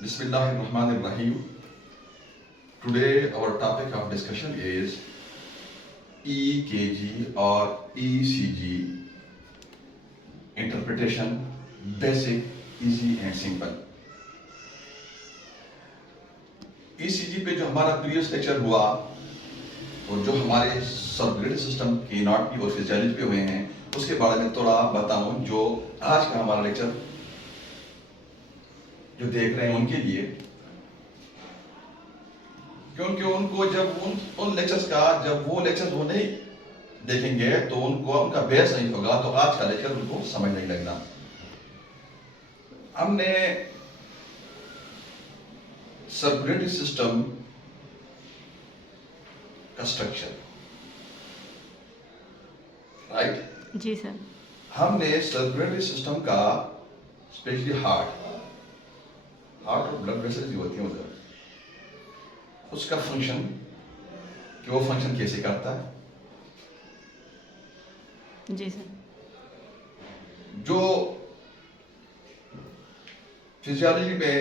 Bismillahirrahmanirrahim. Today our topic of discussion is EKG or ECG interpretation, basic, easy and simple. ECG पे जो हमारा previous lecture हुआ और जो हमारे सर्कुलेटरी सिस्टम की एनाटॉमी और फिजियोलॉजी पे हुए हैं उसके बारे में थोड़ा बताऊं जो आज का हमारा लेक्चर जो देख रहे हैं उनके लिए, क्योंकि उनको जब उन लेक्चर्स का जब वो लेक्चर्स वो नहीं देखेंगे तो उनको उनका बेस नहीं होगा, तो आज का लेक्चर उनको समझ नहीं लगना। हमने सर्कुलेटरी सिस्टम का स्ट्रक्चर, राइट? जी सर। हमने सर्कुलेटरी सिस्टम का स्पेशली हार्ट और ब्लड वेसल्स जो होती हैं उधर उसका फंक्शन कि वो फंक्शन कैसे करता है, जी सर। जो फिजियोलॉजी में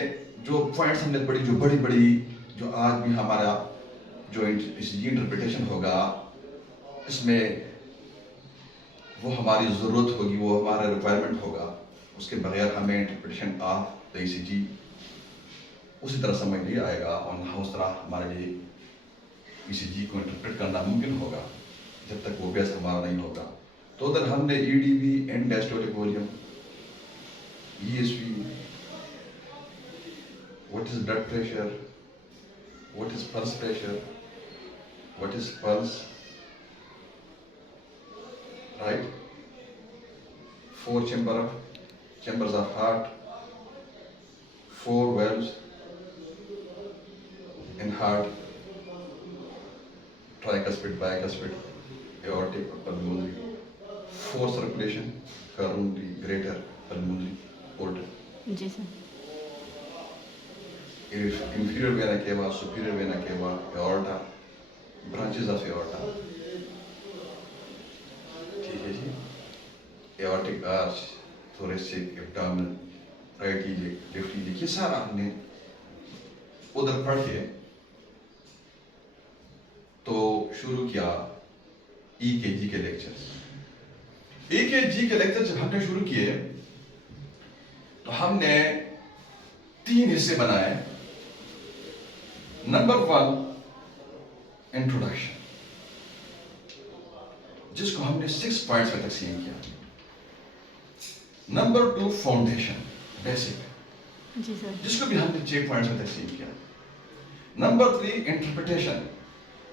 जो पॉइंट्स हमने पढ़ी, जो बड़ी बड़ी जो आज भी हमारा जो ECG इंटरप्रिटेशन होगा इसमें वो हमारी ज़रूरत होगी, वो हमारा रिक्वायरमेंट होगा, उसके बगैर हमें इंटरप्रिटेशन ऑफ द ECG उसी तरह समझ नहीं आएगा और उस तरह हमारे लिए ECG को इंटरप्रेट करना मुमकिन होगा जब तक वो बेस हमारा नहीं होगा। तो उधर हमने EDB, and diastolic volume, ESV, what is blood pressure, what is pulse pressure, what is pulse, right? Four chambers of heart, four valves in heart, tricuspid, bicuspid, aortic, pulmonary, four circulation, coronary, greater, pulmonary, portal. जी sir. Inferior vena cava, superior vena cava, aorta, branches of aorta, ठीक है जी? Aortic arch, thoracic, abdominal, right iliac, left iliac, ये सारा हमने उधर पढ़ के तो शुरू किया EKG के लेक्चर्स। EKG के लेक्चर जब हमने शुरू किए तो हमने 3 हिस्से बनाए। नंबर 1 इंट्रोडक्शन, जिसको हमने 6 पॉइंट्स में तकसीम किया। नंबर 2 फाउंडेशन, बेसिक, जी सर। जिसको भी हमने 6 पॉइंट्स में तकसीम किया। नंबर 3 इंटरप्रिटेशन,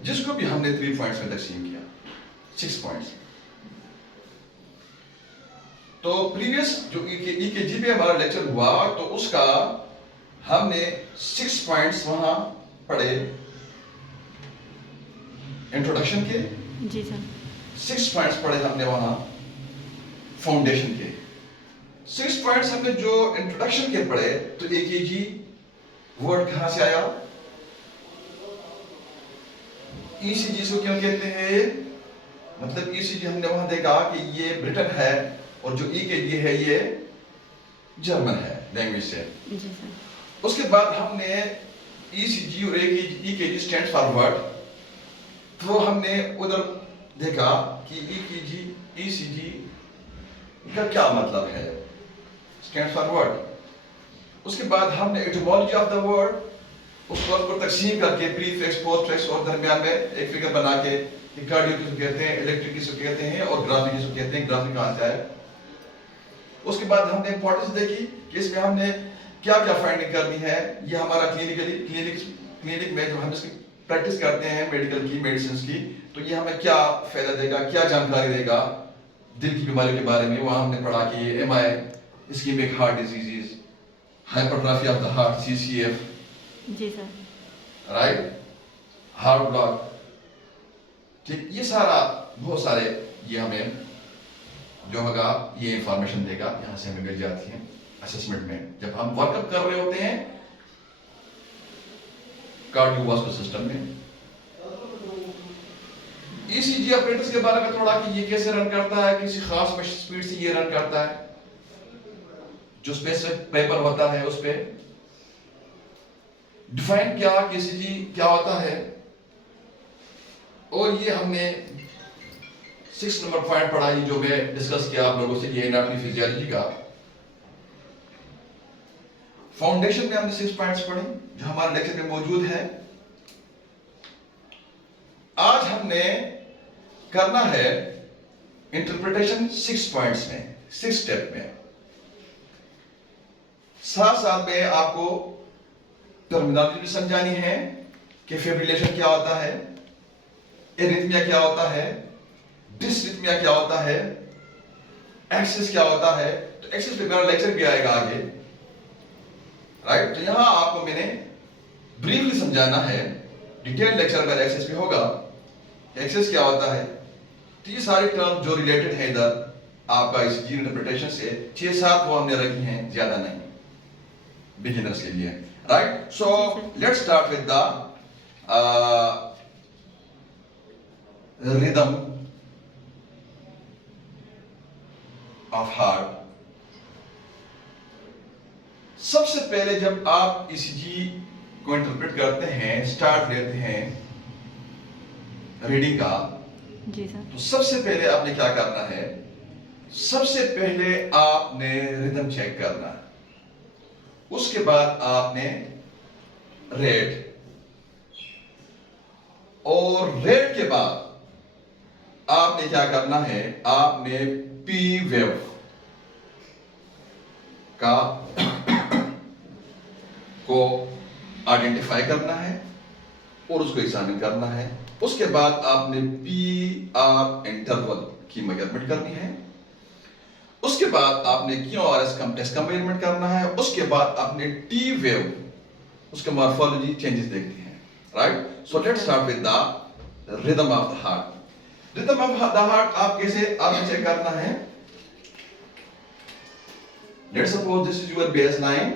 जिसको भी हमने 3 पॉइंट्स में तकसीम किया, 6 पॉइंट्स। तो प्रीवियस जो EKG पे हमारा लेक्चर हुआ तो उसका हमने 6 पॉइंट्स वहां पढ़े इंट्रोडक्शन के, जी सर। 6 पॉइंट्स पढ़े हमने वहां फाउंडेशन के। 6 पॉइंट्स हमने जो इंट्रोडक्शन के पढ़े तो EKG वर्ड कहां से आया, ECG को क्यों कहते हैं, मतलब ECG हमने वहां देखा कि ये ब्रिटन है और जो EKG है ये जर्मन है लैंग्वेज से। जी सर। उसके बाद हमने ECG और EKG स्टैंड फॉरवर्ड, तो हमने उधर देखा कि EKG ECG का क्या मतलब है, स्टैंड फॉरवर्ड। उसके बाद हमने एटिमोलॉजी ऑफ द वर्ड, उस वर्ड को तकसीम करके प्रीफिक्स, पोस्टफिक्स और दरमियान में एक फिगर बना के कार्डियो किसको कहते हैं, इलेक्ट्रिक किसको कहते हैं और ग्राफिक किसको कहते हैं, ग्राफिक कहां से आया। उसके बाद हमने इंपॉर्टेंस देखी कि इसमें हमने क्या क्या फाइंडिंग करनी है। ये हमारा क्लिनिक में जो हम इसकी प्रैक्टिस करते हैं मेडिकल की, मेडिसिन की, तो ये हमें क्या फायदा देगा, क्या जानकारी देगा दिल की बीमारियों के बारे में। वहां हमने पढ़ा कि ये MI, ischemic heart diseases, hypertrophy of the heart, CCF, जी सर। राइट, हार्ट ब्लॉक, ठीक, ये सारा बहुत सारे ये हमें जो होगा ये इंफॉर्मेशन देगा, यहां से हमें मिल जाती है असेसमेंट में जब हम वर्कअप कर रहे होते हैं कार्डियोवास्कुलर सिस्टम में। ECG ऑपरेटर्स के बारे में थोड़ा कि ये कैसे रन करता है, किसी खास स्पीड से ये रन करता है, जो स्पेसिफिक पेपर होता है उस पे डिफाइन किया कि ईसीजी क्या होता है, और ये हमने 6 नंबर पॉइंट पढ़ा, ये जो मैं डिस्कस किया आप लोगों से, ये एनाटॉमी फिजियोलॉजी का फाउंडेशन में हमने 6 पॉइंट्स पढ़े जो हमारे लेक्चर में मौजूद है। आज हमने करना है इंटरप्रिटेशन 6 पॉइंट्स में, 6 स्टेप में। साथ साथ में आपको टर्मिनोलॉजी भी समझानी है कि फिब्रिलेशन क्या होता है, एरिथमिया क्या होता है, डिसरिथमिया क्या होता है, एक्सिस क्या होता है। तो एक्सिस पे मेरा लेक्चर भी आएगा आगे, राइट। तो यहां आपको मैंने ब्रीफली समझाना है, डिटेल लेक्चर मेरा एक्सिस पे होगा, एक्सिस क्या होता है। तो ये सारी टर्म जो रिलेटेड है इधर आपका इस जी इंटरप्रिटेशन से 6-7 वो हमने रखी हैं, ज्यादा नहीं, बिगिनर्स के लिए, right. So let's start with the rhythm of heart. सबसे पहले जब आप ईसीजी को इंटरप्रेट करते हैं, स्टार्ट लेते हैं रीडिंग का, जी सर। तो सबसे पहले आपने क्या करना है, सबसे पहले आपने रिदम चेक करना है, उसके बाद आपने रेट, और रेट के बाद आपने क्या करना है, आपने पी वेव का को आइडेंटिफाई करना है और उसको एग्जामिन करना है। उसके बाद आपने पी आर इंटरवल की मेजरमेंट करनी है। उसके बाद आपने क्यूआरएस टेस्ट का मेजरमेंट करना है। उसके बाद आपने टी वेव, उसके मॉर्फोलॉजी चेंजेस देखते हैं, right. So let's start with the rhythm of the heart. Rhythm of the heart आप कैसे आपने चेक करना है। Let's suppose this is your base line,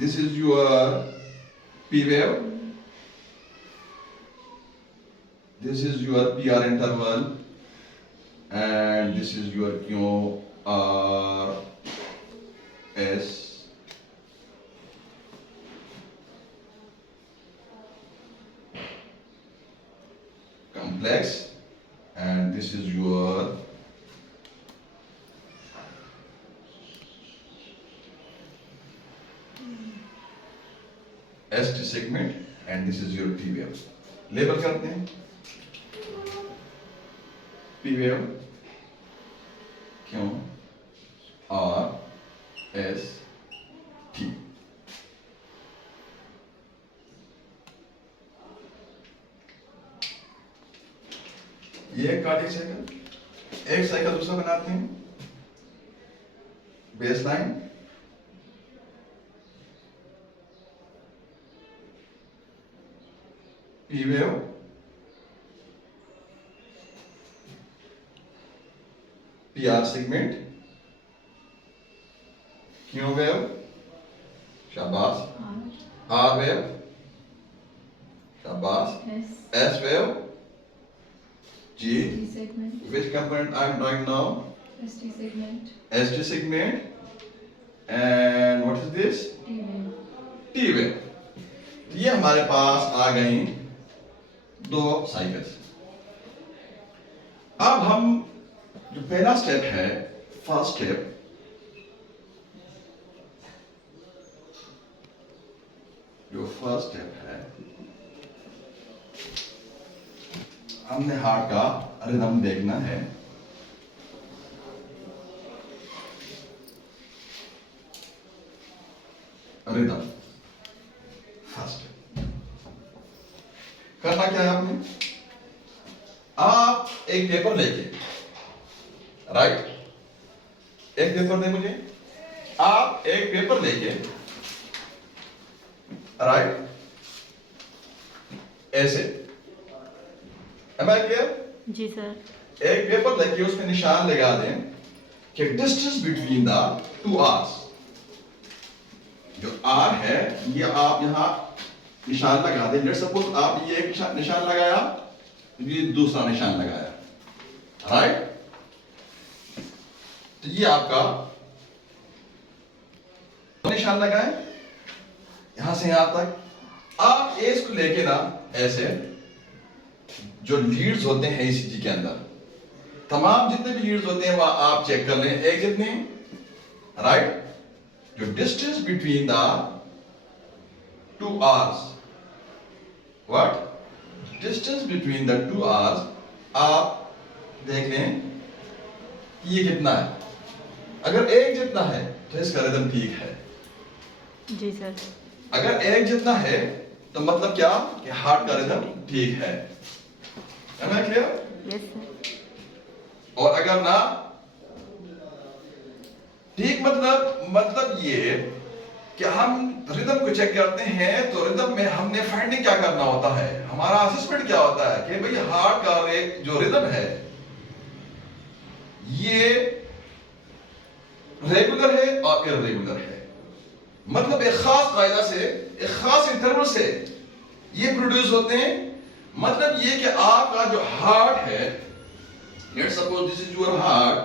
this is your P wave, this is your PR interval, and this is your QRS complex, and this is your ST segment, and this is your T wave. Label करते हैं, P wave, Q, R, S, T। ये एक cardiac cycle, एक cycle दूसरा बनाते हैं, base line, P wave, PR segment, Q wave, शाबाश, R wave, शाबाश, S wave, G, segment, which component I am drawing now? ST segment, ST segment, and what is this? T wave. T wave। ये हमारे पास आ गई 2 cycles. अब हम जो पहला step है, फर्स्ट स्टेप, जो फर्स्ट स्टेप है, हमने हार्ट का रिदम देखना है। रिदम फर्स्ट करना क्या है आपने, आप एक पेपर लेके, राइट, एक पेपर दे मुझे, आप एक पेपर लेके, राइट, ऐसे, am I clear? जी सर। एक पेपर लेके उसमें निशान लगा दें कि डिस्टेंस बिटवीन द 2 आर्स, जो आर है ये आप यहां निशान लगा दें। लेट्स सपोज आप ये एक निशान लगाया, ये दूसरा निशान लगाया, राइट। तो ये आपका निशान लगाएं यहां से यहां तक। आप एज को लेके ना ऐसे जो लीड्स होते हैं ईसीजी के अंदर, तमाम जितने भी लीड्स होते हैं वह आप चेक कर लें। एक जितने, राइट, जो distance between the two R's, what distance between the two R's, आप देख लें कि ये कितना है। अगर एक जितना है तो इसका रिदम ठीक है। जी सर। अगर एक जितना है तो मतलब क्या कि हार्ट का रिदम ठीक है ना? क्लियर? Yes sir. और अगर ना ठीक, मतलब ये कि हम रिदम को चेक करते हैं तो रिदम में हमने फाइंडिंग क्या करना होता है, हमारा असेसमेंट क्या होता है कि भाई हार्ट का जो रिदम है ये रेगुलर है और इर्रेगुलर है। मतलब एक खास कायदा से, एक खास इंटरवल से ये प्रोड्यूस होते हैं। मतलब ये कि आपका जो हार्ट है, let's suppose this is your heart,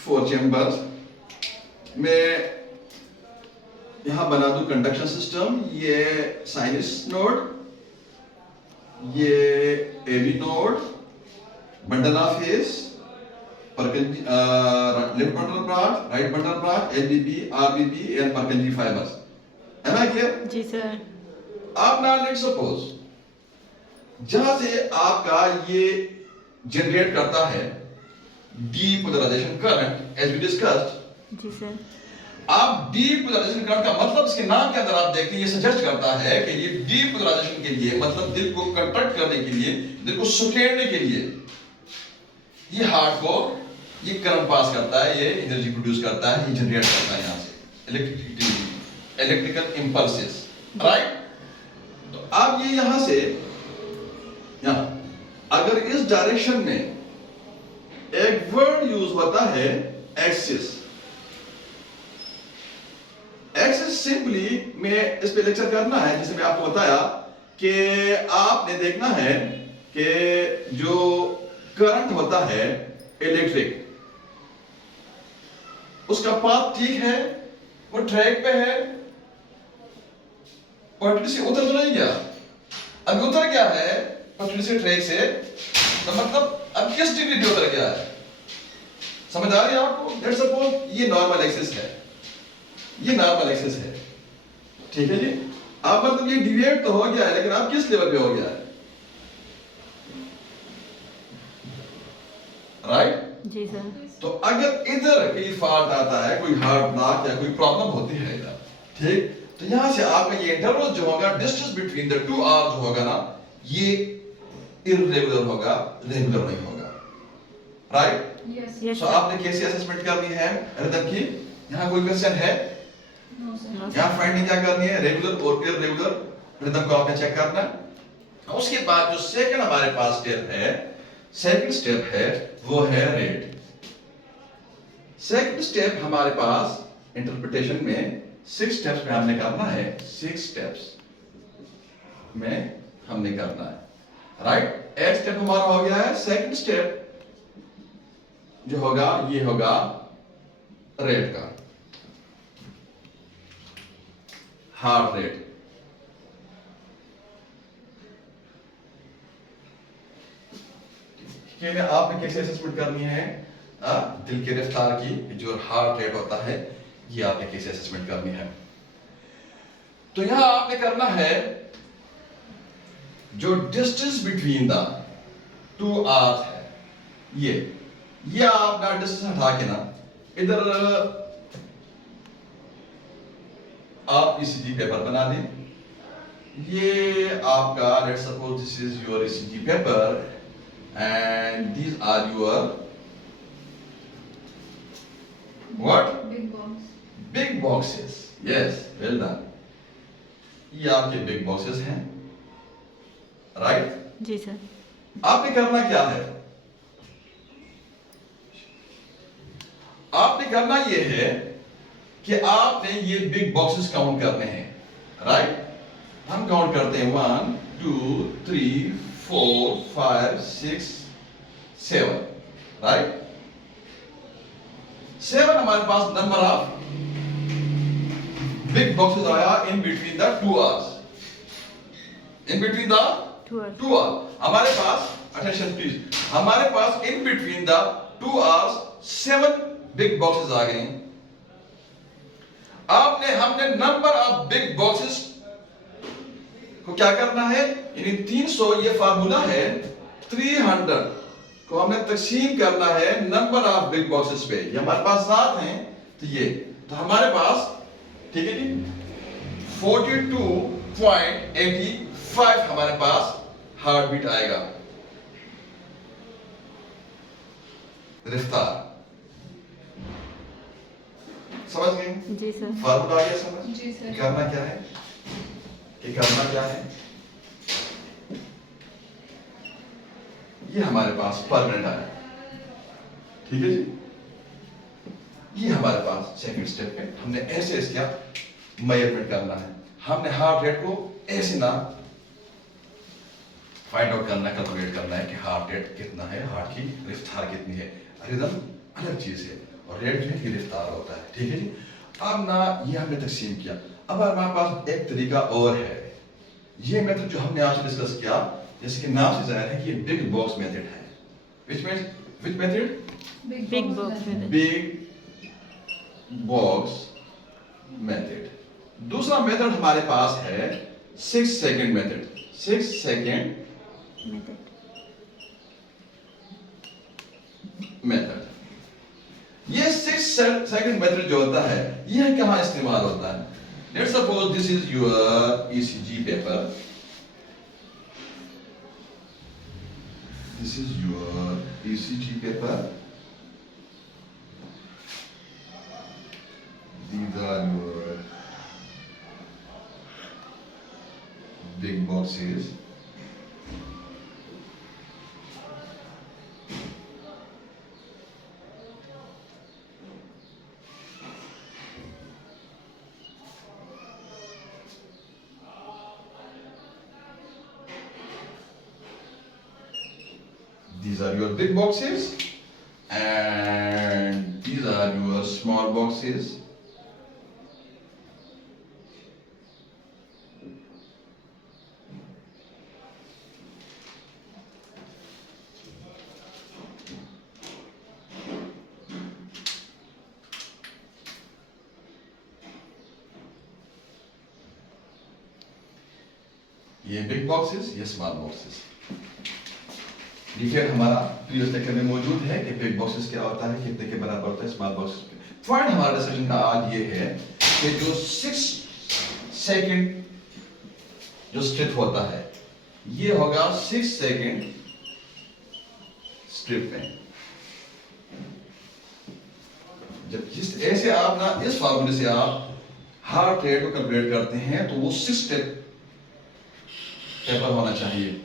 4 chambers, मैं यहां बना दूं कंडक्शन सिस्टम, ये साइनस नोड, ये AV node, bundle of face, left bundle branch, right bundle branch, LBB, RBB and Purkinje fibres. है ना क्लियर? जी सर। आप ना लेट्स सपोज जहां से आपका ये जनरेट करता है depolarisation current as we discussed. जी सर। आप डीपोलराइजेशन करंट का मतलब इसके नाम के अंदर आप देखते हैं ये सजेस्ट करता है कि ये डीपोलराइजेशन के लिए, मतलब दिल को कंट्रैक्ट करने के लिए, दिल को सुकेड़ने के लिए ये हार्ट को ये करंट पास करता है, ये एनर्जी प्रोड्यूस करता है, ये जनरेट करता है यहां से इलेक्ट्रिकल इंपल्सेस, राइट? तो अब ये यहां से यहां अगर इस डायरेक्शन में एक वर्ड यूज होता है एक्सिस। एक्सिस सिंपली में इस पे लेक्चर करना है, जैसे मैं आपको बताया कि आपने देखना है कि जो करंट होता है इलेक्ट्रिक, उसका पाथ ठीक है, वो ट्रैक पे है, पटरी से उतर तो नहीं गया। अभी उतर गया है पटरी से, ट्रैक से, तो मतलब अब किस डिग्री पे उतर गया है, समझ आ रही है आपको? लेट्स सपोज ये नॉर्मल एक्सिस है, ये नॉर्मल एक्सिस है, ठीक है जी। अब मतलब ये डिविएट तो हो गया है, लेकिन अब किस लेवल पे हो गया है, राइट? जी सर। तो अगर इधर कोई फॉल्ट आता है, कोई हार्ट ब्लॉक या कोई प्रॉब्लम होती है इधर, ठीक, तो यहां से आपका ये इंटरवल जो होगा, distance between the two R जो होगा ना, ये इररेगुलर होगा, रेगुलर नहीं होगा, राइट? Yes. सो आपने कैसे असेसमेंट करनी है रिदम की? यहां कोई क्वेश्चन है? No, sir. यहां फाइंडिंग क्या करनी है? रेगुलर और इररेगुलर रिदम को आपने चेक करना है। उसके बाद जो सेकंड हमारे पास स्टेप है, सेकंड स्टेप है, वो है रेट। सेकंड स्टेप हमारे पास इंटरप्रिटेशन में 6 स्टेप्स में हमने करना है, 6 स्टेप्स में हमने करना है, राइट? एक स्टेप हमारा हो गया है। सेकंड स्टेप जो होगा ये होगा रेट का, हार्ट रेट। आपने कैसे असेसमेंट करनी है दिल की रफ्तार की, जो हार्ट रेट होता है, ये आपने कैसे असेसमेंट करनी है? तो यहां आपने करना है जो distance between the two R's है, ये आप ना डिस्टेंस हटा के ना इधर आप ईसीजी पेपर बना दें। ये आपका, let's suppose this is your ECG paper and these are your what? Big box. Big boxes. Yes, well done. ये आपके बिग बॉक्सेस हैं, राइट? जी सर। आपने करना क्या है? आपने करना ये है कि आपने ये बिग बॉक्सेस काउंट करने हैं, राइट? हम काउंट करते हैं 1 2 3 4 5 6 7, राइट? 7 हमारे पास नंबर ऑफ बिग बॉक्सेस आया in between the 2 hours, in between the 2 hours हमारे पास, अटेंशन प्लीज, हमारे पास in between the 2 hours 7 big boxes आ गए। हमने नंबर ऑफ बिग बॉक्सेस को क्या करना है, यानी 300, ये फार्मूला है, 300 को हमने तकसीम करना है नंबर ऑफ बिग बॉक्सेस पे। ये हमारे पास 7 हैं, तो ये, तो हमारे पास, ठीक है जी, 42.85 हमारे पास हार्ट बीट आएगा, रफ्तार। समझ गए? जी सर। फार्मूला आ गया समझ? जी सर। करना क्या है, कि करना क्या है, ये हमारे पास पर मिनट आया, ठीक है जी। ये हमारे पास सेकंड स्टेप पे हमने ऐसे इसका मेजरमेंट करना है। हमने हार्ट रेट को ऐसे ना फाइंड आउट करना है, कैलकुलेट करना है कि हार्ट रेट कितना है, हार्ट की रफ्तार कितनी है। रिदम अलग चीज है और रेट जो है ये रफ्तार होता है, ठीक है जी। अब ना ये हमने तकसीम किया। अब हमारे पास एक तरीका और है, ये मेथड जो हमने आज डिस्कस किया, जैसे कि नाम से जाहिर है कि ये बिग बॉक्स मेथड है। which method? Big box method. Big box method. दूसरा मेथड हमारे पास है 6 सेकंड मेथड, 6 सेकंड मेथड। ये 6 सेकंड मेथड जो होता है, यह कहां इस्तेमाल होता है? Let's suppose this is your ECG paper, this is your ECG paper, these are your big boxes, these are your big boxes and these are your small boxes. ये बिग बॉक्सेस, ये स्मॉल बॉक्सेस। डिफेक्ट हमारा previous lecture में मौजूद है कि big boxes क्या होता है, कितने के बराबर होता है, स्मॉल बॉक्सेस। पॉइंट हमारा डिस्कशन का आज ये है कि जो 6 सेकंड जो स्ट्रिप होता है, ये होगा 6 सेकंड स्ट्रिप में। जब जिस ऐसे आप ना इस फार्मूले से आप हार्ट रेट को कैलकुलेट करते हैं, तो वो 6 स्टेप पेपर होना चाहिए।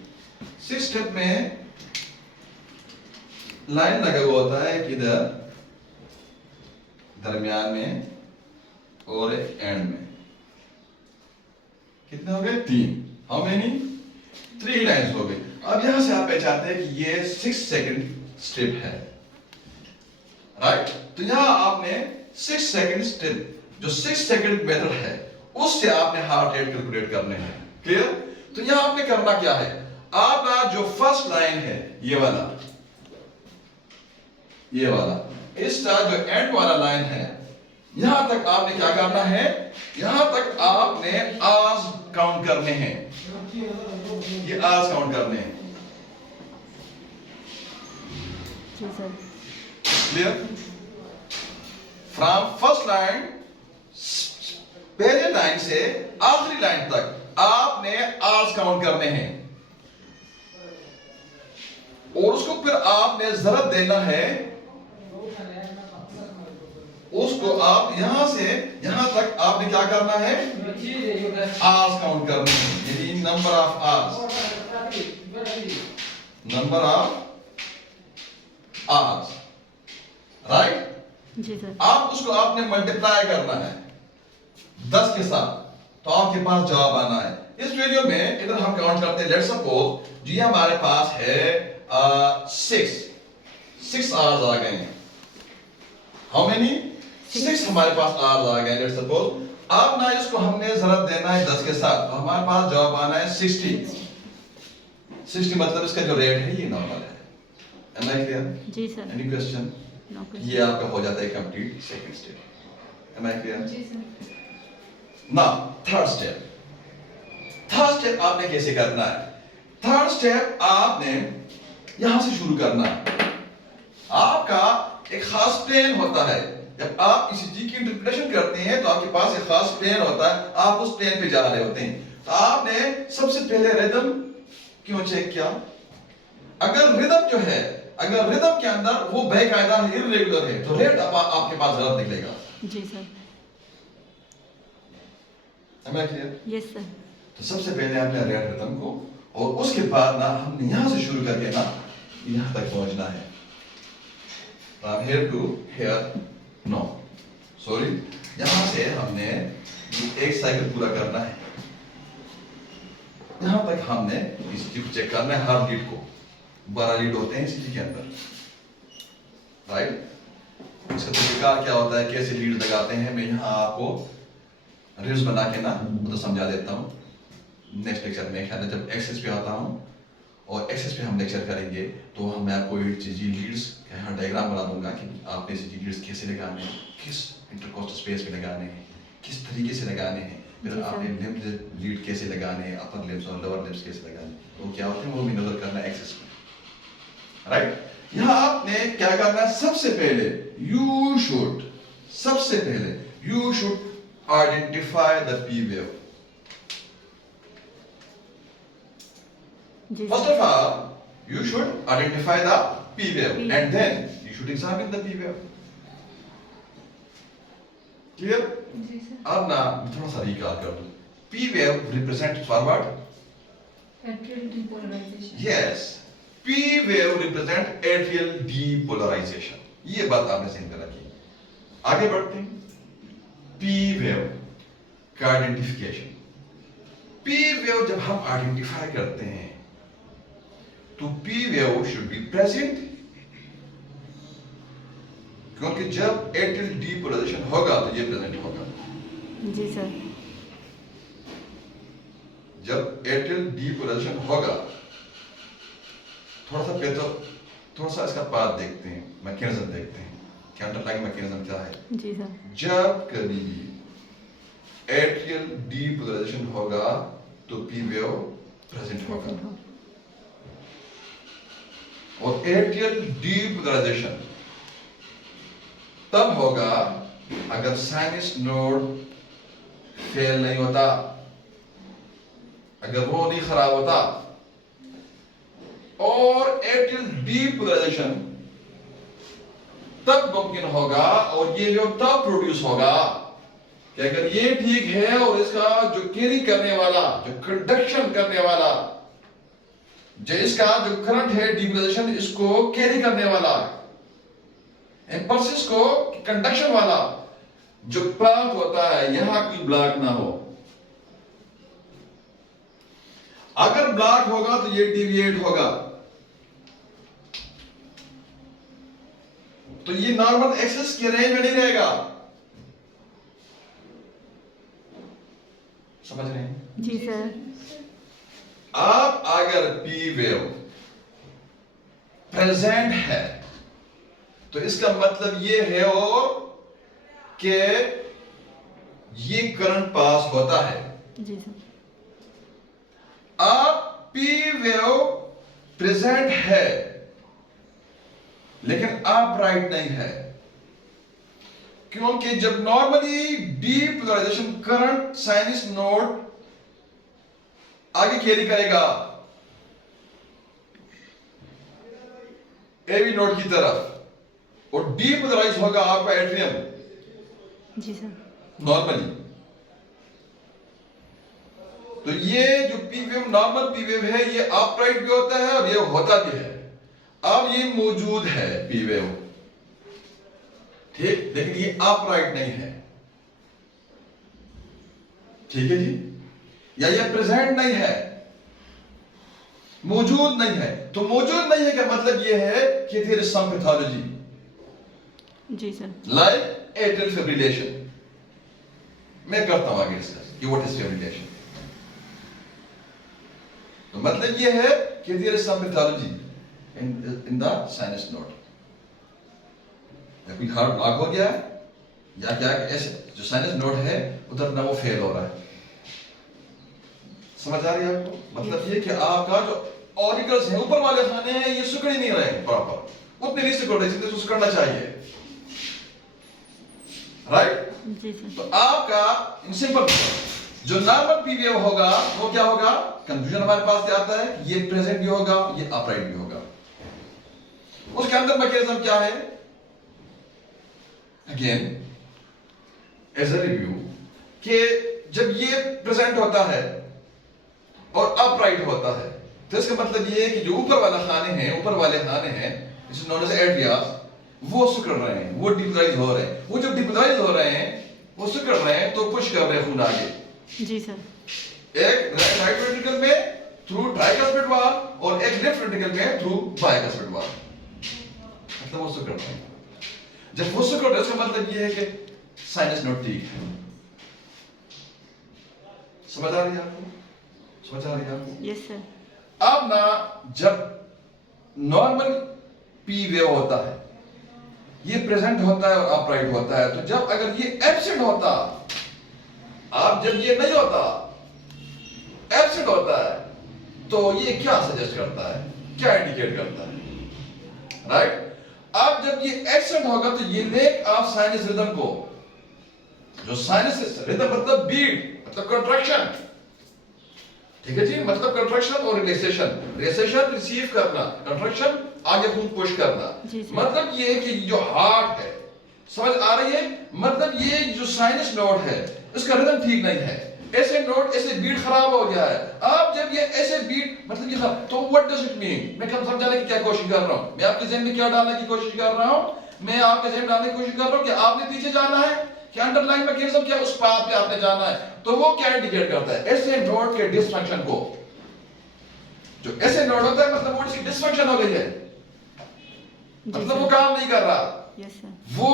6 स्टेप में लाइन लगा हुआ होता है, किधर, दरमियान में और एंड में। कितने हो गए? 3। How many? 3 लाइंस हो गए। अब यहां से आप पहचानते हैं कि ये 6 सेकंड स्ट्रिप है, राइट। तो यहां आपने 6 सेकंड स्ट्रिप, जो 6 सेकंड मेथड है, उससे आपने हार्ट रेट कैलकुलेट करने हैं। क्लियर? तो यहां आपने करना क्या है, आपका जो फर्स्ट लाइन है, ये वाला, इसका जो एंड वाला लाइन है, यहां तक आपने क्या करना है, यहां तक आपने आवर्स काउंट करने हैं, ये आवर्स काउंट करने हैं। जी sir. Clear? From first line, पहले लाइन से आखिरी लाइन तक आपने आवर्स काउंट करने हैं, और उसको फिर आपने जरूरत देना है, उसको आप यहां से यहां तक आपने क्या करना है, आवर्स काउंट करने हैं, यानी नंबर ऑफ आवर्स, राइट। जी सर। आप उसको आपने मल्टीप्लाई करना है 10 के साथ, तो आपके पास जवाब आना है। इस वीडियो में इधर हम काउंट करते हैं, लेट्स सपोज जी हमारे पास है 6 आवर्स आ गए हैं, हाउ मेनी 6 हमारे पास आर्स आ गए लेट्स सपोज अब ना इसको हमने जरा देना है 10 के साथ तो हमारे पास जवाब आना है 60 मतलब इसका जो रेट है ये नॉर्मल है एम आई क्लियर जी सर एनी क्वेश्चन नो ये क्वेश्चन आपका हो जाता है complete second step am I clear जी सर ना थर्ड स्टेप आपने कैसे करना है थर्ड स्टेप आपने यहां से शुरू करना है आपका एक खास प्लेन होता है जब आप किसी चीज की इंटरप्रिटेशन करते हैं तो आपके पास एक खास प्लेन होता है आप उस प्लेन पे जा रहे होते हैं तो आपने सबसे पहले रिदम क्यों चेक किया अगर रिदम जो है अगर रिदम के अंदर वो बेकायदा है इररेगुलर है तो रेट आपके पास गलत निकलेगा जी sir Am I clear? Yes sir तो सबसे पहले हमने रेट रिदम को और उसके बाद ना हमने यहां से शुरू करके ना यहां तक पहुंचना है from here to here no sorry यहां से हमने एक साइकिल पूरा करना है यहां तक हमने इस चीज चेक करना है हर लीड को 12 लीड होते हैं इसी के अंदर राइट इसका तरीका क्या होता है कैसे लीड लगाते हैं मैं यहां आपको रील्स बना के ना मतलब समझा देता हूं नेक्स्ट लेक्चर में ख्याल है जब एक्सेस पे आता हूं और एक्सेस पे हम लेक्चर करेंगे तो मैं आपको एक चीज लीड्स का यहाँ डायग्राम बना दूंगा कि आपने ऐसी लीड्स कैसे लगाने हैं किस इंटरकोस्टल स्पेस में लगाने हैं किस तरीके से लगाने हैं फिर आपने लिम्ब लीड कैसे लगाने हैं अपर लिम्स और लोअर लिम्स कैसे लगाने हैं वो क्या होते हैं वो भी नजर करना है एक्सेस में राइट यहाँ आपने क्या करना है सबसे पहले you should identify the P wave जी First of all, you should identify the P wave and then you should examine the P wave. Clear? जी सर अब ना थोड़ा सा रिकॉल कर दूं. P wave represents forward. atrial depolarization Yes. P wave represent atrial depolarization. ये बात आपने सही कर रखी. आगे बढ़ते हैं. P wave का आइडेंटिफिकेशन. P wave जब हम आइडेंटिफाई करते हैं तो P wave should be present क्योंकि जब atrial depolarization होगा तो ये प्रेजेंट होगा जी सर जब atrial depolarization होगा थोड़ा सा इसका पाथ देखते हैं मैकेनिज्म देखते हैं क्या अंडरलाइंग मैकेनिज्म क्या है जी सर जब कभी भी atrial depolarization होगा तो P wave प्रेजेंट होगा और एट्रियल डीपोलराइजेशन तब होगा अगर साइनस नोड फेल नहीं होता अगर वो नहीं खराब होता और एट्रियल डीपोलराइजेशन तब मुमकिन होगा और ये वेव तब प्रोड्यूस होगा कि अगर ये ठीक है और इसका जो कैरी करने वाला जो कंडक्शन करने वाला जो इसका जो करंट है डिपोलराइजेशन इसको कैरी करने वाला इंपल्सिस को कंडक्शन वाला जो पाथ होता है यहां कोई ब्लॉक ना हो अगर ब्लॉक होगा तो ये डिविएट होगा तो ये नॉर्मल एक्सेस के रेंज में नहीं रहेगा समझ रहे हैं जी सर आप अगर P वेव प्रेजेंट है तो इसका मतलब ये है और कि ये करंट पास होता है जी सर आप P वेव प्रेजेंट है लेकिन आप राइट नहीं है क्योंकि जब normally depolarisation current sinus node आगे कैरी करेगा एवी नोड की तरफ और डीपोलराइज होगा आपका एट्रियम जी सर नॉर्मली तो ये जो P wave normal P wave है ये अपराइट भी होता है और ये होता भी है अब ये मौजूद है पी वेव ठीक लेकिन ये अपराइट नहीं है ठीक है जी या ये प्रेजेंट नहीं है मौजूद नहीं है तो मौजूद नहीं है का मतलब ये है कि देयर इज सम पैथोलॉजी जी सर। Like atrial fibrillation. मैं करता हूं आगे डिस्कस कि व्हाट इज फिब्रिलेशन। तो मतलब ये है कि there is some pathology in the sinus node. या कोई हार्ट ब्लॉक हो गया है या क्या ऐसे जो साइनस नोड है उधर ना वो फेल हो रहा है। समझ आ रही है आपको? मतलब ये कि आपका जो ऑरिकल्स है ऊपर वाले खाने हैं ये सिकुड़ ही नहीं रहे प्रॉपर, उतने नहीं सिकुड़ रहे जितने सिकुड़ना चाहिए। राइट? जी सर। तो आपका इन सिंपल जो नॉर्मल पीवीएफ होगा वो क्या होगा? कंफ्यूजन हमारे पास क्या आता है? ये प्रेजेंट भी होगा, ये अपराइट भी होगा। उसके अंदर मैकेनिज्म क्या है? अगेन एज अ रिव्यू कि जब ये प्रेजेंट होता है और अपराइट होता है तो इसका मतलब ये है कि जो ऊपर वाला खाने हैं, ऊपर वाले खाने हैं, इट्स नोन एज एट्रियास, वो सिकुड़ रहे हैं, वो डिपोलाइज हो रहे हैं। वो जब डिपोलाइज हो रहे हैं, वो सिकुड़ रहे हैं तो पुश कर रहे हैं खून आगे। जी सर। एक राइट वेंट्रिकल में थ्रू ट्राइकस्पिड वाल्व और एक लेफ्ट वेंट्रिकल में थ्रू बाइकस्पिड वाल्व। मतलब वो सिकुड़ रहे हैं। जब वो सिकुड़ रहे हैं इसका मतलब ये है कि साइनस नोड ठीक है। समझ आ रही है आपको? समझ आ रही है आपको? Yes sir. अब ना जब नॉर्मल पी वेव होता है ये प्रेजेंट होता है और अपराइट होता है, तो जब अगर ये एब्सेंट होता, आप जब ये नहीं होता, एब्सेंट होता है, तो ये क्या सजेस्ट करता है, क्या इंडिकेट करता है? राइट? अब जब ये एब्सेंट होगा तो ये लेक ऑफ साइनस रिदम को, जो साइनस रिदम मतलब बीट मतलब कंट्रैक्शन, ठीक है जी, मतलब कंट्रैक्शन और रिलैक्सेशन। रिलैक्सेशन रिसीव करना, कंट्रैक्शन आगे खून पुश करना। मतलब ये कि जो हार्ट है, समझ आ रही है? मतलब ये जो साइनस नोड है इसका रिदम ठीक नहीं है, ऐसे नोड ऐसे बीट खराब हो गया है। आप जब ये ऐसे बीट मतलब ये तो व्हाट डज इट मीन? मैं कब समझाने की क्या कोशिश कर रहा हूं? मैं आपके ज़हन में क्या डालने की कोशिश कर रहा हूं? मैं आपके ज़हन में डालने की कोशिश कर रहा हूं कि आपने पीछे जाना है कि अंडरलाइन मैकेनिज्म क्या उस पाथ पे आपने जाना है। तो वो क्या इंडिकेट करता है? ऐसे नोड के डिसफंक्शन को। जो ऐसे नोड होता है मतलब वो इसकी डिसफंक्शन हो गई है, मतलब वो काम नहीं कर रहा। Yes sir. वो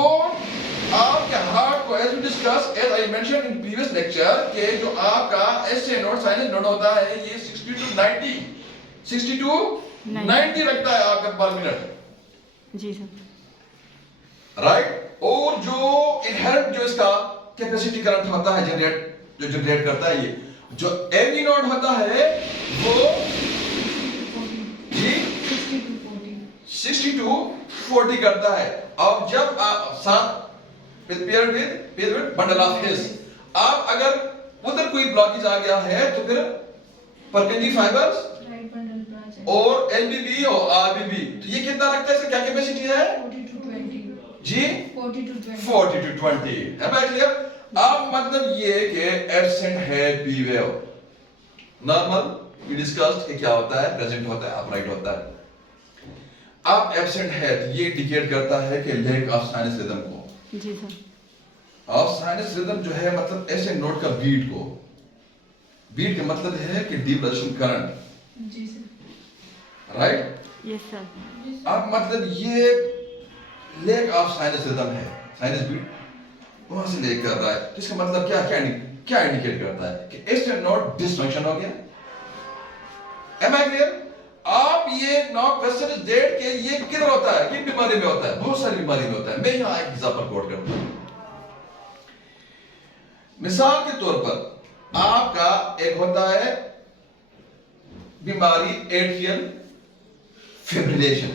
आपके हार्ट को as we discuss as I mention in previous lecture के जो आपका ऐसे नोड साइनस नोड होता है ये 60 टू 90 60 टू 90 रखता है आपका पर मिनट। जी सर। राइट? और जो इनहेरेंट जो इसका कैपेसिटी करंट होता है जनरेट करता है, ये जो एवी नोड होता है वो जी 60 टू 40 करता है। अब जब आप साथ with बंडल ऑफ हिल्स, आप अगर उधर कोई ब्लॉकेज आ गया है तो फिर Purkinje fibres right bundle branch और एलबीबी और आरबीबी, तो ये कितना रखता है? इसका क्या कैपेसिटी है 40 to 20 जी? 40 to 20 40 to 20 है। मैं क्लियर? अब मतलब ये कि एब्सेंट है P wave, normal we discussed कि क्या होता है, प्रेजेंट होता है, अपराइट होता है। अब एब्सेंट है तो ये इंडिकेट करता है कि लैक ऑफ साइनस रिदम को। जी सर। ऑफ साइनस रिदम जो है मतलब ऐसे नोट का बीट को, बीट का मतलब है कि डिपोलेशन करंट। जी सर। राइट? Yes sir. अब मतलब ये लैक ऑफ साइनस रिदम है, साइनस बीट वहां से लेकर कर रहा है। इसका मतलब क्या इंडिकेट करता है कि ऐसे नोट डिसफंक्शन हो गया। Am I clear? आप ये नाउ क्वेश्चन इज डेट के ये किधर होता है, किन बीमारी में होता है? बहुत सारी बीमारी में होता है। मैं यहां एक एग्जांपल कोट करता हूं। मिसाल के तौर पर आपका एक होता है बीमारी एट्रियल फिब्रिलेशन।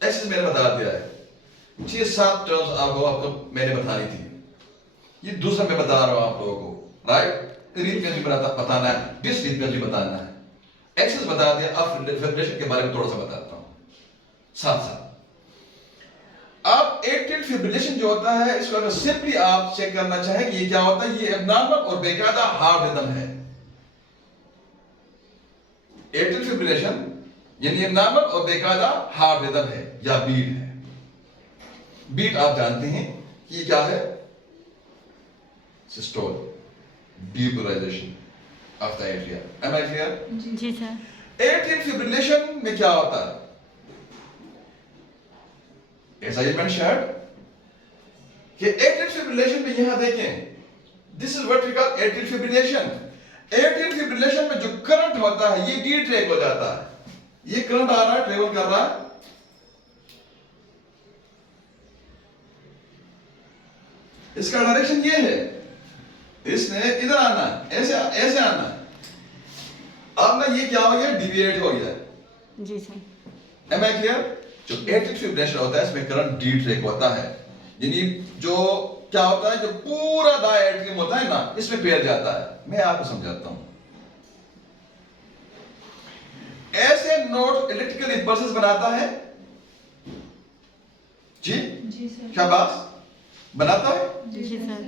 ऐसे मैंने बता दिया है, 6-7 टर्म्स आपको मैंने बतानी थी, ये दूसरा मैं बता रहा हूं आप लोगों को। राइट? रीत में भी बताना है, डिस रीत में भी बताना है। एक्सेस बता दिया, अब फिब्रिलेशन के बारे में थोड़ा सा बताता हूं साथ साथ। अब एट्रियल फिब्रिलेशन जो होता है इसको अगर सिंपली आप चेक करना चाहें कि ये क्या होता है, ये एब्नॉर्मल और बेकायदा हार्ट रिदम है। एट्रियल फिब्रिलेशन यानी एब्नॉर्मल और बेकायदा हार्ट रिदम है या बीट है। बीट आप जानते हैं कि ये क्या है? Systole, depolarisation of the atria. Am I clear? जी सर। एट्रियल फिब्रिलेशन में क्या होता है? As I mentioned, कि atrial fibrillation में यहां देखें, this is what we call atrial fibrillation. Atrial fibrillation में जो करंट होता है ये डी ट्रैक हो जाता है. ये करंट आ रहा है, ट्रेवल कर रहा है. इसका डायरेक्शन ये है, इसने इधर आना है, ऐसे ऐसे आना है. अब ना ये क्या हो गया, डिविएट हो गया. जी सर. Am I clear? जो एट्रियल फिब्रिलेशन होता है इसमें करंट डी ट्रैक होता है, यानी जो क्या होता है, जो पूरा डायएट्रियम होता है ना, इसमें पैर जाता है. मैं आपको समझाता हूं. ऐसे नोड इलेक्ट्रिकल इंपल्सेस बनाता है. जी जी सर. शाबाश, बनाता है. जी सर.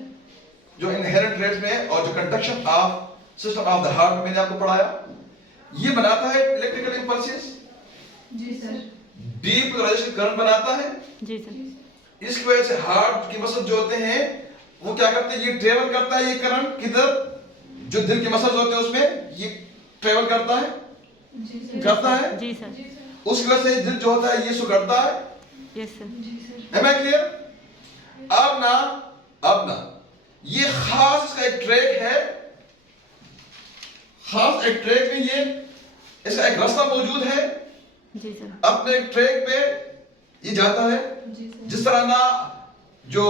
जो इनहेरेंट रेट में और जो conduction of system of the heart में मैंने आपको पढ़ाया, ये बनाता है इलेक्ट्रिकल इंपल्सेस. जी सर. डीप पोलराइजेशन करंट बनाता है. जी सर. इसकी वजह से हार्ट की मसल जो होते हैं वो क्या करते हैं, ये ट्रेवल करता है, ये करंट किधर, जो दिल के मसल्स होते हैं उसमें ये ट्रेवल करता है. जी सर. करता है. जी सर. जी सर. उसकी वजह से दिल जो होता है ये सुगड़ता है. Yes sir. जी सर. Am I clear? अब ना ये खास इसका एक ट्रैक है, खास एक ट्रैक में ये इसका एक रास्ता मौजूद है. जी सर. अपने ट्रैक पे ये जाता है. जी सर. जिस तरह ना जो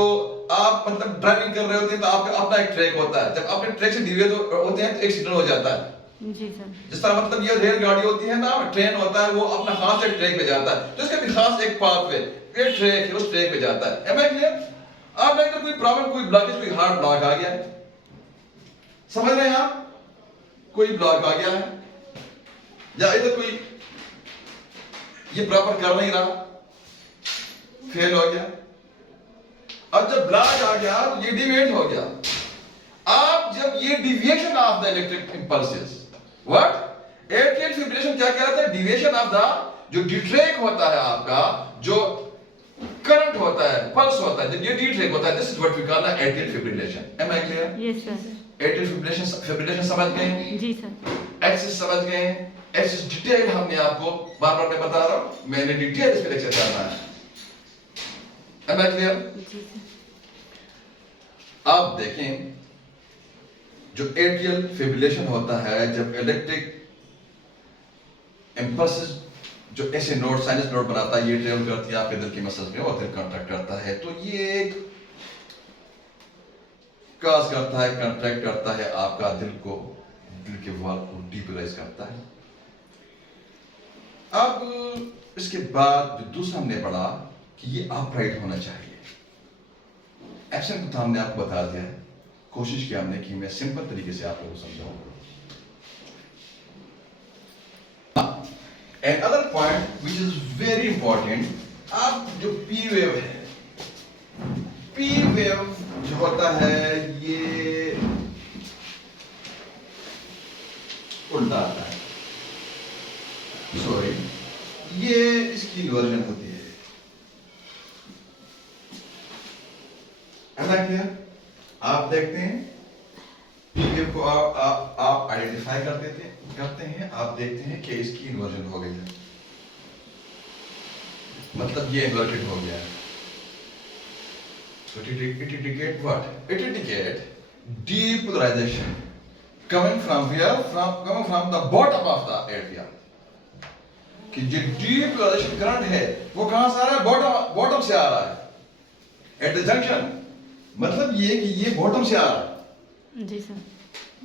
आप मतलब ड्राइविंग कर रहे होते हैं तो आपका अपना एक ट्रैक होता है, जब अपने ट्रैक से डिविएट होते हैं तो एक्सीडेंट हो जाता है. जी सर. जिस तरह मतलब ये रेलगाड़ी होती है ना, ट्रेन होता है, वो अपना खास एक ट्रैक पे जाता है, तो इसका भी खास एक पाथ वे, ये ट्रैक है, उस ट्रैक पे जाता है. Am I clear? आप अगर कोई प्रॉब्लम, कोई ब्लॉकेज, कोई हार्ट ब्लॉक आ गया है, समझ रहे हैं आप, कोई ब्लॉक आ गया है या इधर कोई ये प्रॉपर कर नहीं रहा, फेल हो गया. अब जब ब्लॉक आ गया तो ये डिविएट हो गया. आप जब ये deviation of the electric impulses, what atrial fibrillation क्या कहता है, डिविएशन ऑफ द जो डिट्रैक होता है आपका, जो करंट होता है, पल्स होता है, जब ये डिट्रैक होता है, this is what we call the atrial fibrillation. Am I clear? Yes sir. Atrial fibrillation समझ गए, जी सर. एक्सिस समझ गए. एक्सिस डिटेल हमने आपको बार बार मैं बता रहा हूं, मैंने डिटेल इस पे लेक्चर करना है. Am I clear? जी सर. आप देखें जो एट्रियल फिब्रिलेशन होता है, जब इलेक्ट्रिक इंपल्सेस जो ऐसे नोड, साइनस नोड बनाता है, ये ट्रेवल करती है आपके दिल की मसल्स में और दिल कॉन्ट्रैक्ट करता है, तो ये एक काज करता है, कॉन्ट्रैक्ट करता है आपका दिल को, दिल के वाल को डीपोलराइज करता है. अब इसके बाद जो दूसरा हमने पढ़ा कि ये अपराइट होना चाहिए. एब्सेंट तो हमने आपको बता दिया है, कोशिश की हमने कि मैं सिंपल तरीके से आप लोगों को समझाऊं. And other point which is very important, आप जो पी वेव है, पी वेव जो होता है ये उल्टा आता है, सॉरी, ये इसकी इन्वर्जन होती है. ऐसा क्या आप देखते हैं पी वेव को आप आइडेंटिफाई करते हैं, आप देखते हैं कि इसकी इन्वर्जन हो गई है, मतलब ये इन्वर्टेड हो गया है. So it indicate what? It indicate depolarization coming from where? Coming from the bottom of the area. कि जो depolarization करंट है वो कहां से आ रहा है? बॉटम से आ रहा है. At the junction, मतलब ये कि ये बॉटम से आ रहा है. जी सर.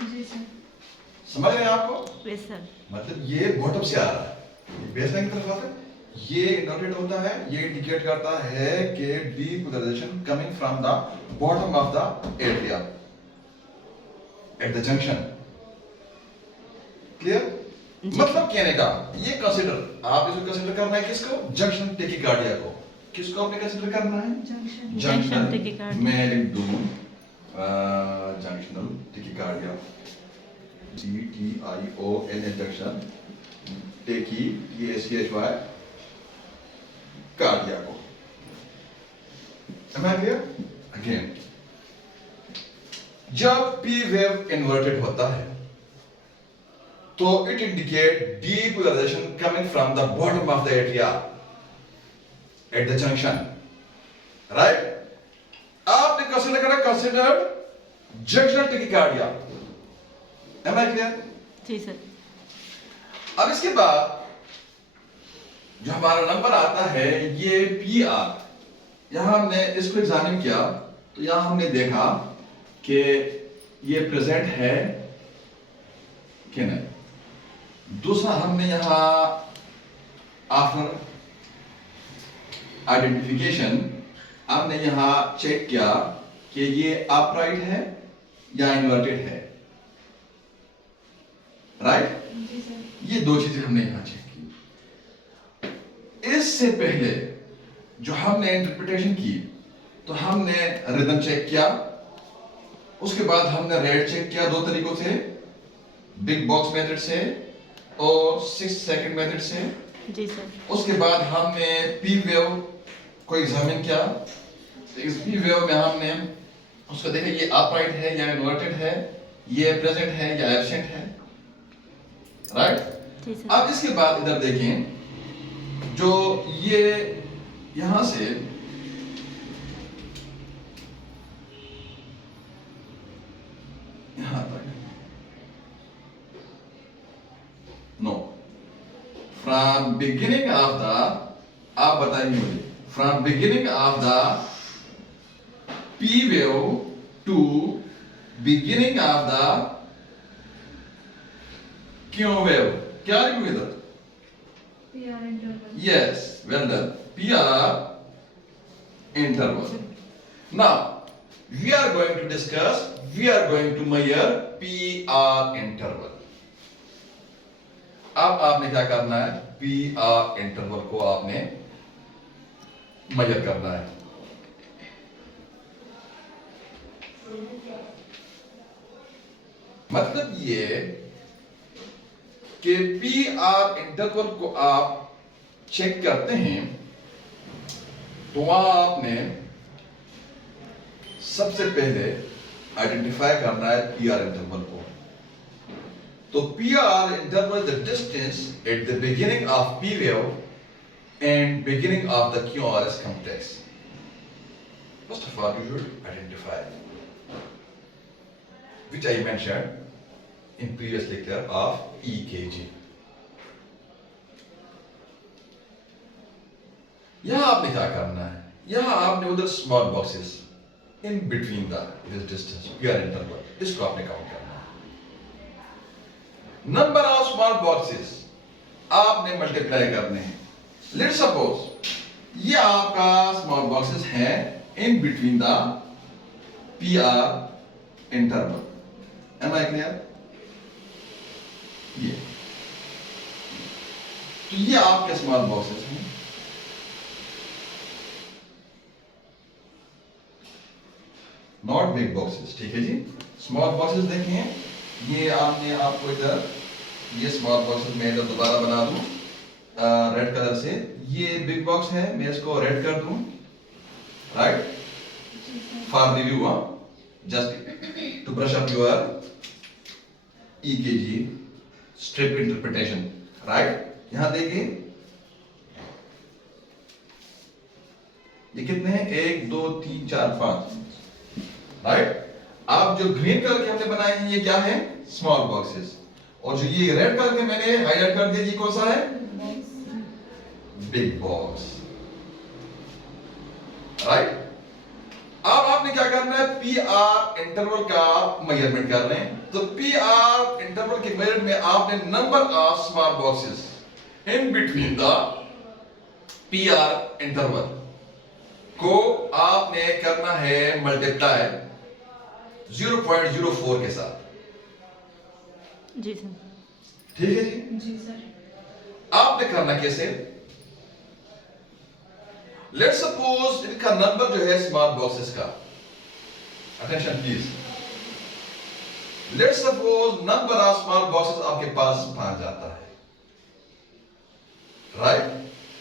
जी सर. समझ रहे हैं आपको? Yes sir. मतलब ये बॉटम से आ रहा है, ये बेसलाइन की तरफ आता है, ये नोटेड होता है, ये इंडिकेट करता है कि depolarization coming from the bottom of the atria at the junction. Clear? मतलब कहने का ये कंसीडर, आप इसको कंसीडर करना है किसको? जंक्शन टेकिकार्डिया को. किसको आपने कंसीडर करना है? जंक्शन. Junction tachycardia. मैं लिख दूं जंक्शनल टेकिकार्डिया, GTION जंक्शन टेकी TACHY कार्डिया को. Am I clear? Again, जब P वेव इन्वर्टेड होता है तो it indicate depolarization coming from the bottom of the atria at the junction. Right. आपने कंसीडर करा, considered junctional tachycardia. Am I clear? जी sir. अब इसके बाद जो हमारा नंबर आता है ये पी आर, यहां हमने इसको एग्जामिन किया तो यहां हमने देखा कि ये प्रेजेंट है कि नहीं। दूसरा हमने यहां आफ्टर आइडेंटिफिकेशन हमने यहां चेक किया कि ये अपराइट है या इन्वर्टेड है, राइट। जी सर। ये दो चीजें हमने यहां चेक की। इससे पहले जो हमने इंटरप्रिटेशन की तो हमने रिदम चेक किया, उसके बाद हमने रेट चेक किया दो तरीकों से, बिग बॉक्स मेथड से और 6 सेकंड मेथड से। जी सर। उसके बाद हमने पी वेव को एग्जामिन किया। इस पी वेव में हमने उसको देखा ये अपराइट है या इन्वर्टेड है, ये प्रेजेंट है या एब्सेंट है, राइट। जी सर। अब इसके बाद इधर देखें, जो ये यहां से यहां तक, no, from beginning of the, आप बताएंगे मुझे, from beginning of the P wave to beginning of the Q wave, क्या लिखूं इधर? PR interval. Yes, well done. PR interval. Now, we are going to discuss, we are going to measure PR interval. अब आपने क्या करना है? PR interval को आपने measure करना है। मतलब ये कि PR इंटरवल को आप चेक करते हैं तो वहां आपने सबसे पहले आइडेंटिफाई करना है PR इंटरवल को। तो PR interval the distance at the beginning of P wave and beginning of the QRS complex. First of all, you should identify, which I mentioned in previous lecture of EKG. यहां आपने क्या करना है? यहां आपने उधर small boxes in between the this distance PR interval, इसको आपने काउंट करना है। नंबर ऑफ स्मॉल बॉक्सेस आपने मल्टीप्लाई करने हैं। लेट सपोज ये आपका स्मॉल बॉक्सेस हैं in between the PR interval. Am I clear? ये तो ये आपके स्मॉल बॉक्सेस हैं। नॉट बिग बॉक्सेस, ठीक है जी। स्मॉल बॉक्सेस देखें, ये आपने आपको इधर ये स्मॉल बॉक्सेस मैं इधर दोबारा बना दूं रेड कलर से। ये बिग बॉक्स है, मैं इसको रेड कर दूं, right, for review, just to brush up your EKG strip interpretation, right. यहां देखिए ये कितने हैं, 1 2 3 4 5, राइट। आप जो ग्रीन कलर के हमने बनाए हैं ये क्या है? Small boxes. और जो ये रेड कलर के मैंने हाईलाइट कर दिया ये कौन सा है? Big box, right. अब आपने क्या करना है? PR इंटरवल का मेजरमेंट कर रहे हैं तो PR इंटरवल के मेजरमेंट में आपने number of small boxes in between the PR interval को आपने करना है मल्टीप्लाई 0.04 के साथ। जी सर। ठीक है जी। जी सर। आपने करना कैसे? लेट सपोज इनका नंबर जो है स्मॉल बॉक्सेस का, attention please, let suppose number of small boxes आपके पास 5 आता है, राइट।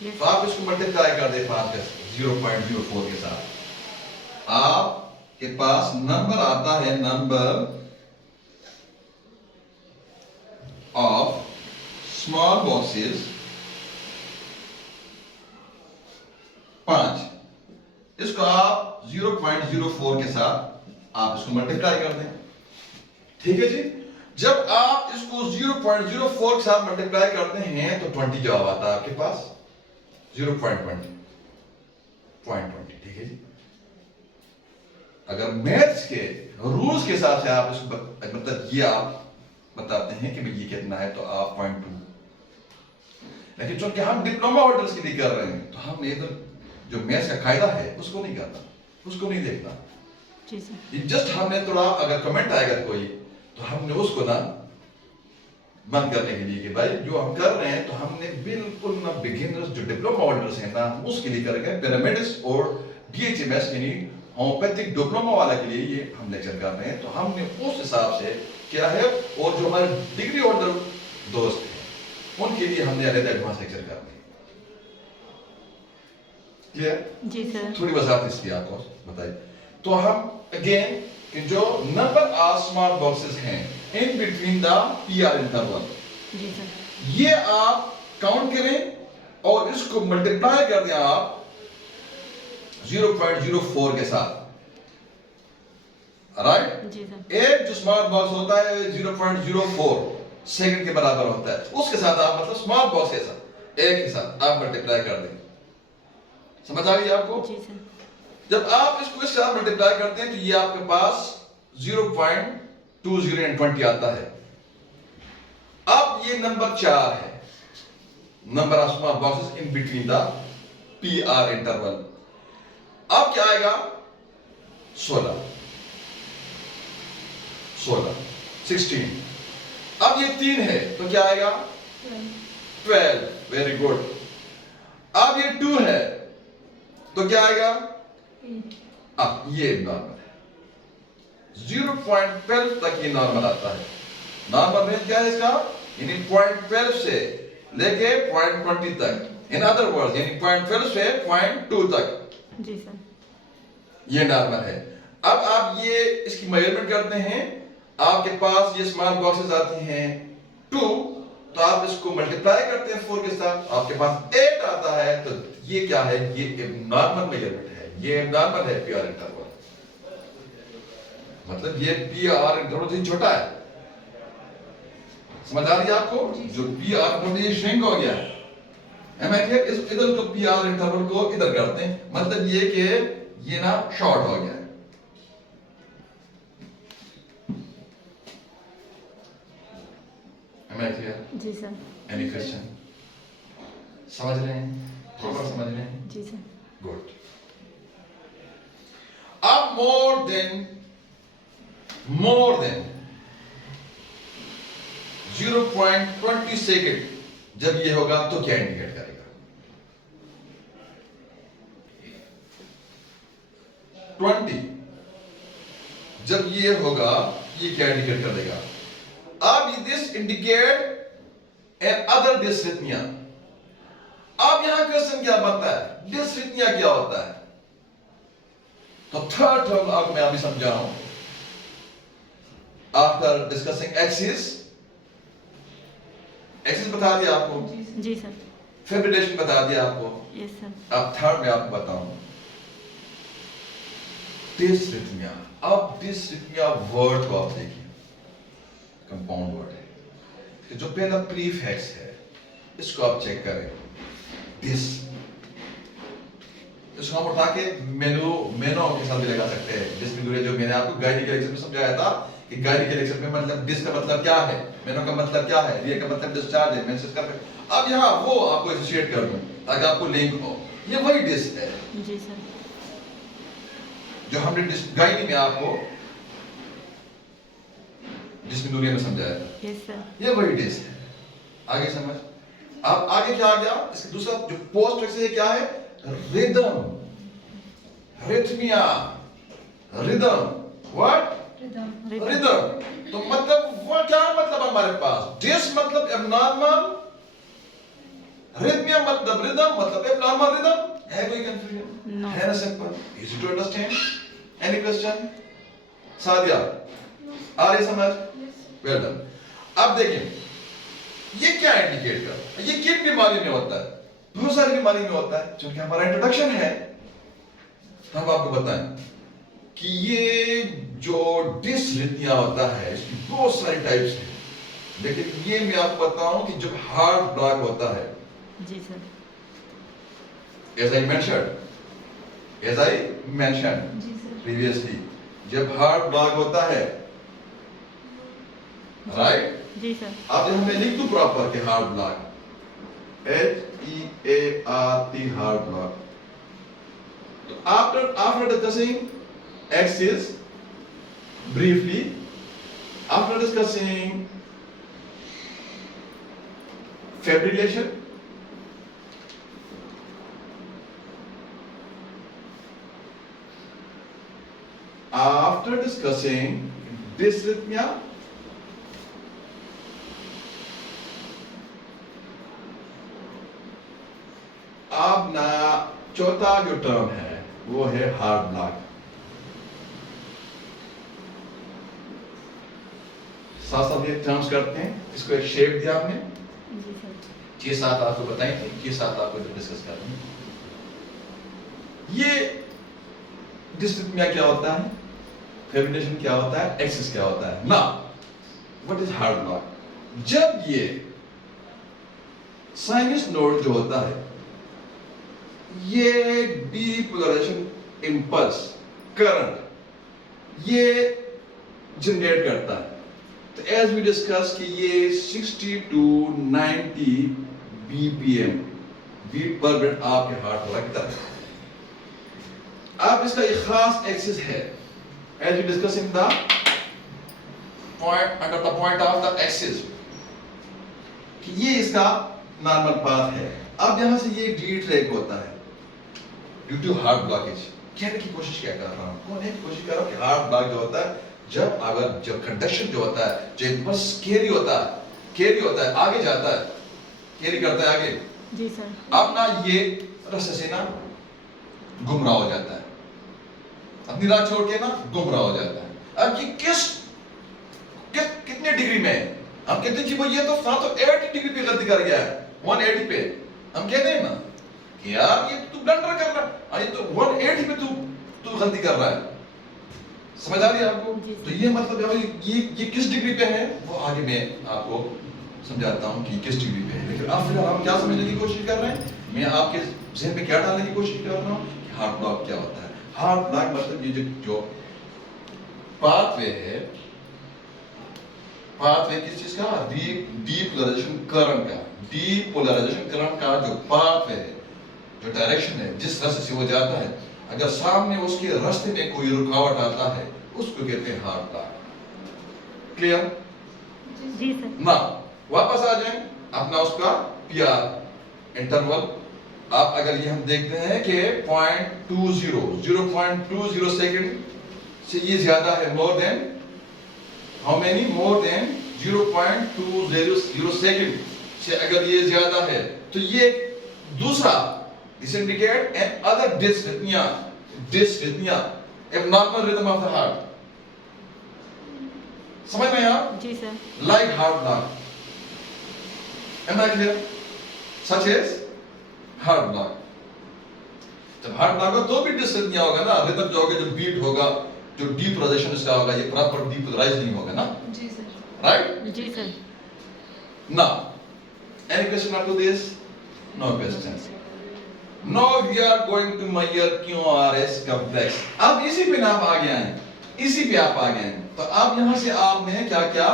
Yes. तो आप इसको मल्टीप्लाई कर दे 5 के 0.04 के साथ, आपके पास नंबर आता है, नंबर ऑफ स्मॉल बॉक्सेस 5। इसको आप 0.04 के साथ आप इसको मल्टीप्लाई कर दें, ठीक है जी। जब आप इसको 0.04 के साथ मल्टीप्लाई करते हैं तो 20 जवाब आता है आपके पास, 0.20, ठीक है जी। अगर मैथ्स के रूल्स के हिसाब से आप इसको मतलब ये आप बताते हैं कि भाई ये कितना है तो आप 0.2, लेकिन चूंकि हम डिप्लोमा होल्डर्स के लिए कर रहे हैं तो हमने तो जो मैथ्स का कायदा है उसको नहीं करना, उसको नहीं देखना जी सर। ये जस्ट हमने थोड़ा अगर कमेंट आएगा कोई तो हमने उसको ना बंद करने के लिए कि भाई जो हम कर रहे हैं तो हमने बिल्कुल ना बिगिनर्स जो डिप्लोमा होल्डर्स हैं ना उसके लिए करेंगे, पैरामेडिक्स और DHMS यानी होम्योपैथिक डिप्लोमा वाला के लिए ये हम लेक्चर कर रहे हैं, तो हमने उस हिसाब से क्या है। और जो हमारे डिग्री होल्डर दोस्त हैं उनके लिए हमने अलग एडवांस लेक्चर करने हैं, क्लियर जी सर। थोड़ी वजाहत इसकी आपको बताइए। तो हम अगेन कि जो नंबर ऑफ स्मॉल बॉक्सेस हैं in between the PR interval, जी सर। ये आप काउंट करें और इसको मल्टीप्लाई कर दें आप 0.04 के साथ, राइट। जी सर। एक जो स्मॉल बॉक्स होता है 0.04 सेकंड के बराबर होता है, उसके साथ आप मतलब स्मॉल बॉक्स के साथ एक के साथ आप मल्टीप्लाई कर दें, समझ आ गई आपको? जी सर। जब आप इसको इसके साथ मल्टीप्लाई करते हैं तो ये आपके पास 0.20 आता है। अब ये नंबर 4 है, number of small boxes in between the PR interval. अब क्या आएगा 16, 16। अब ये 3 है तो क्या आएगा 12, वेरी गुड। अब ये 2 है तो क्या आएगा, अब ये नॉर्मल है, 0.12 तक ये नॉर्मल आता है। नॉर्मल रेंज क्या है इसका, यानी 0.12 से लेके 0.20 तक, इन अदर वर्ड्स यानी 0.12 से 0.2 तक जी सर। ये नॉर्मल है। अब आप ये इसकी मेजरमेंट करते हैं, आपके पास ये स्मॉल बॉक्सेस आती हैं 2, तो आप इसको मल्टीप्लाई करते हैं 4 के साथ, आपके पास 8 आता है। तो ये क्या है, ये नॉर्मल मेजरमेंट है, ये नॉर्मल है PR इंटरवल, मतलब ये PR इंटरवल से छोटा है, समझ आ रही है आपको? जो PR इंटरवल ये श्रिंक हो गया है, इस इधर को PR इंटरवल को इधर करते हैं, मतलब ये कि ये ना शॉर्ट हो गया है। Am I clear? जी सर। Any question? समझ रहे हैं? प्रॉपर समझ रहे हैं? जी सर। Good. अब more than 0.20 सेकेंड जब ये होगा तो क्या इंडिकेट करेगा? 20 जब ये होगा ये क्या इंडिकेट कर देगा? अब दिस इंडिकेट एन अदर डिसरिथमिया। अब यहां क्वेश्चन क्या बनता है, डिसरिथमिया क्या होता है? तो थर्ड टर्म अब मैं अभी समझा हूं, आफ्टर डिस्कसिंग एक्सिस बता दिया आपको, जी सर। फिब्रिलेशन बता दिया आपको, यस सर। अब थर्ड में आपको बताऊं डिसरिथमिया। अब डिसरिथमिया वर्ड को आप देखिए, कंपाउंड वर्ड है कि जो पहला प्रीफिक्स है इसको आप चेक करें, डिस, इसको हम उठा के मेनो के साथ भी लगा सकते हैं। डिस बिंदु जो मैंने आपको गायनिक लेक्चर में समझाया था कि गायनिक लेक्चर में मतलब डिस का मतलब क्या है, मेनो का मतलब क्या है, रिया का मतलब डिस्चार्ज है, मेंसेस का। अब यहाँ वो आपको एसोसिएट कर दूं ताकि आपको लिंक हो, ये वही डिस है जी सर। जो हमने गायनी में आपको डिस बिंदु में समझाया था, यस सर। ये वही डिस है। आगे समझ, अब आगे क्या आ गया, इसका दूसरा जो पोस्ट फिक्स है क्या है, रिदम, रिथमिया, रिदम, व्हाट, रिदम। तो मतलब वो क्या मतलब हमारे पास, डिस मतलब एबनॉर्मल, रिथमिया मतलब रिदम मतलब एबनॉर्मल रिदम। है कोई कंफ्यूजन? No. है ना, simple, easy to understand. Any question? Sadia आ रही समझ? Well done. अब देखिए ये क्या इंडिकेट कर, ये किन बीमारी में होता है? बहुत सारी बीमारी में होता है, क्योंकि हमारा इंट्रोडक्शन है हम आपको बताएं कि ये जो डिसरिथमिया होता है इसकी बहुत सारी टाइप्स हैं, लेकिन ये मैं आपको बताऊं कि जब हार्ट ब्लॉक होता है, जी सर। as I mentioned जी सर। previously, जब हार्ट ब्लॉक होता है, राइट, जी सर। अब हमने लिख दो प्रॉपर के heart block, HEART heart block. तो after discussing axis briefly, after discussing fibrillation, after discussing dysrhythmia, अब ना चौथा जो टर्म है वो है हार्ट ब्लॉक. साथ साथ ये टर्म्स करते हैं, इसको एक शेप दिया आपने, जी सर। 6-7 आपको बताए थे, 6-7 आपको डिस्कस कर रहे हैं. ये डिस्ट्रिक्ट क्या होता है, फेब्रिलेशन क्या होता है, एक्सिस क्या होता है. ना व्हाट इज हार्ट ब्लॉक? जब ये साइनस नोड जो होता है ये डीपोलराइजेशन इंपल्स करंट ये जनरेट करता है. तो एज वी डिस्कस कि ये 60 to 90 BPM beat per minute आपके हार्ट पर लगता है. अब इसका एक खास एक्सिस है, as we discussing the point under the point of the axis, कि ये इसका नॉर्मल पाथ है. अब यहां से ये डी ट्रैक होता है ड्यू टू हार्ट ब्लॉकेज. कहने की कोशिश क्या कर रहा हूं, कहने की कोशिश कर रहा हूं कि हार्ट ब्लॉक जो होता है जब कंडक्शन जो होता है जो बस कैरी होता है आगे जाता है, कैरी करता है आगे. जी सर। अब ना ये रस्ते से ना गुमराह हो जाता है, अपनी राह छोड़ के ना गुमराह हो जाता है. अब ये कितने डिग्री में है, हम कहते हैं कि भाई ये तो 80 डिग्री पे गलती कर गया है, 180 पे. हम कहते हैं ना कि यार ये तू ब्लंडर कर रहा है, ये तो 180 पे तू गलती कर रहा है. समझ आ रही है आपको? तो ये मतलब है ये किस डिग्री पे है वो आगे मैं आपको समझाता हूँ कि किस डिग्री पे है. लेकिन आप फिलहाल हम क्या समझने की कोशिश कर रहे हैं, मैं आपके ज़हन में क्या डालने की कोशिश कर रहा हूँ कि हार्ट ब्लॉक क्या होता है. हार्ट ब्लॉक मतलब ये जो पाथवे है, पाथवे किस चीज का, डीपोलराइजेशन करंट का, डीपोलराइजेशन करंट का जो पाथवे है, जो डायरेक्शन है, जिस रास्ते से वो जाता है, अगर सामने उसके रास्ते में कोई रुकावट आता है उसको कहते हैं हार्ट ब्लॉक. क्लियर? जी सर। ना वापस आ जाएं अपना उसका पीआर इंटरवल. आप अगर ये हम देखते हैं कि 0.20 सेकंड से ये ज्यादा है, more than how many, more than 0.20 second से अगर ये ज्यादा है तो ये दूसरा this indicate an other dysrhythmia, abnormal rhythm of the heart. समझ में आया? जी sir. Like heart block. Am I clear? Such as heart block. जब हार्ट ब्लॉक हो तो भी डिसरिथमिया होगा ना, रिदम जो होगा, जो बीट होगा, जो डीपोलराइजेशन इसका होगा, ये प्रॉपर डीपोलराइज नहीं होगा ना. जी सर। राइट? जी sir. Now, any question up to this? No questions. Now we are going to measure QRS complex. अब इसी पे आप आ गए हैं, इसी पे आप आ गए हैं. तो अब यहाँ से आपने क्या किया,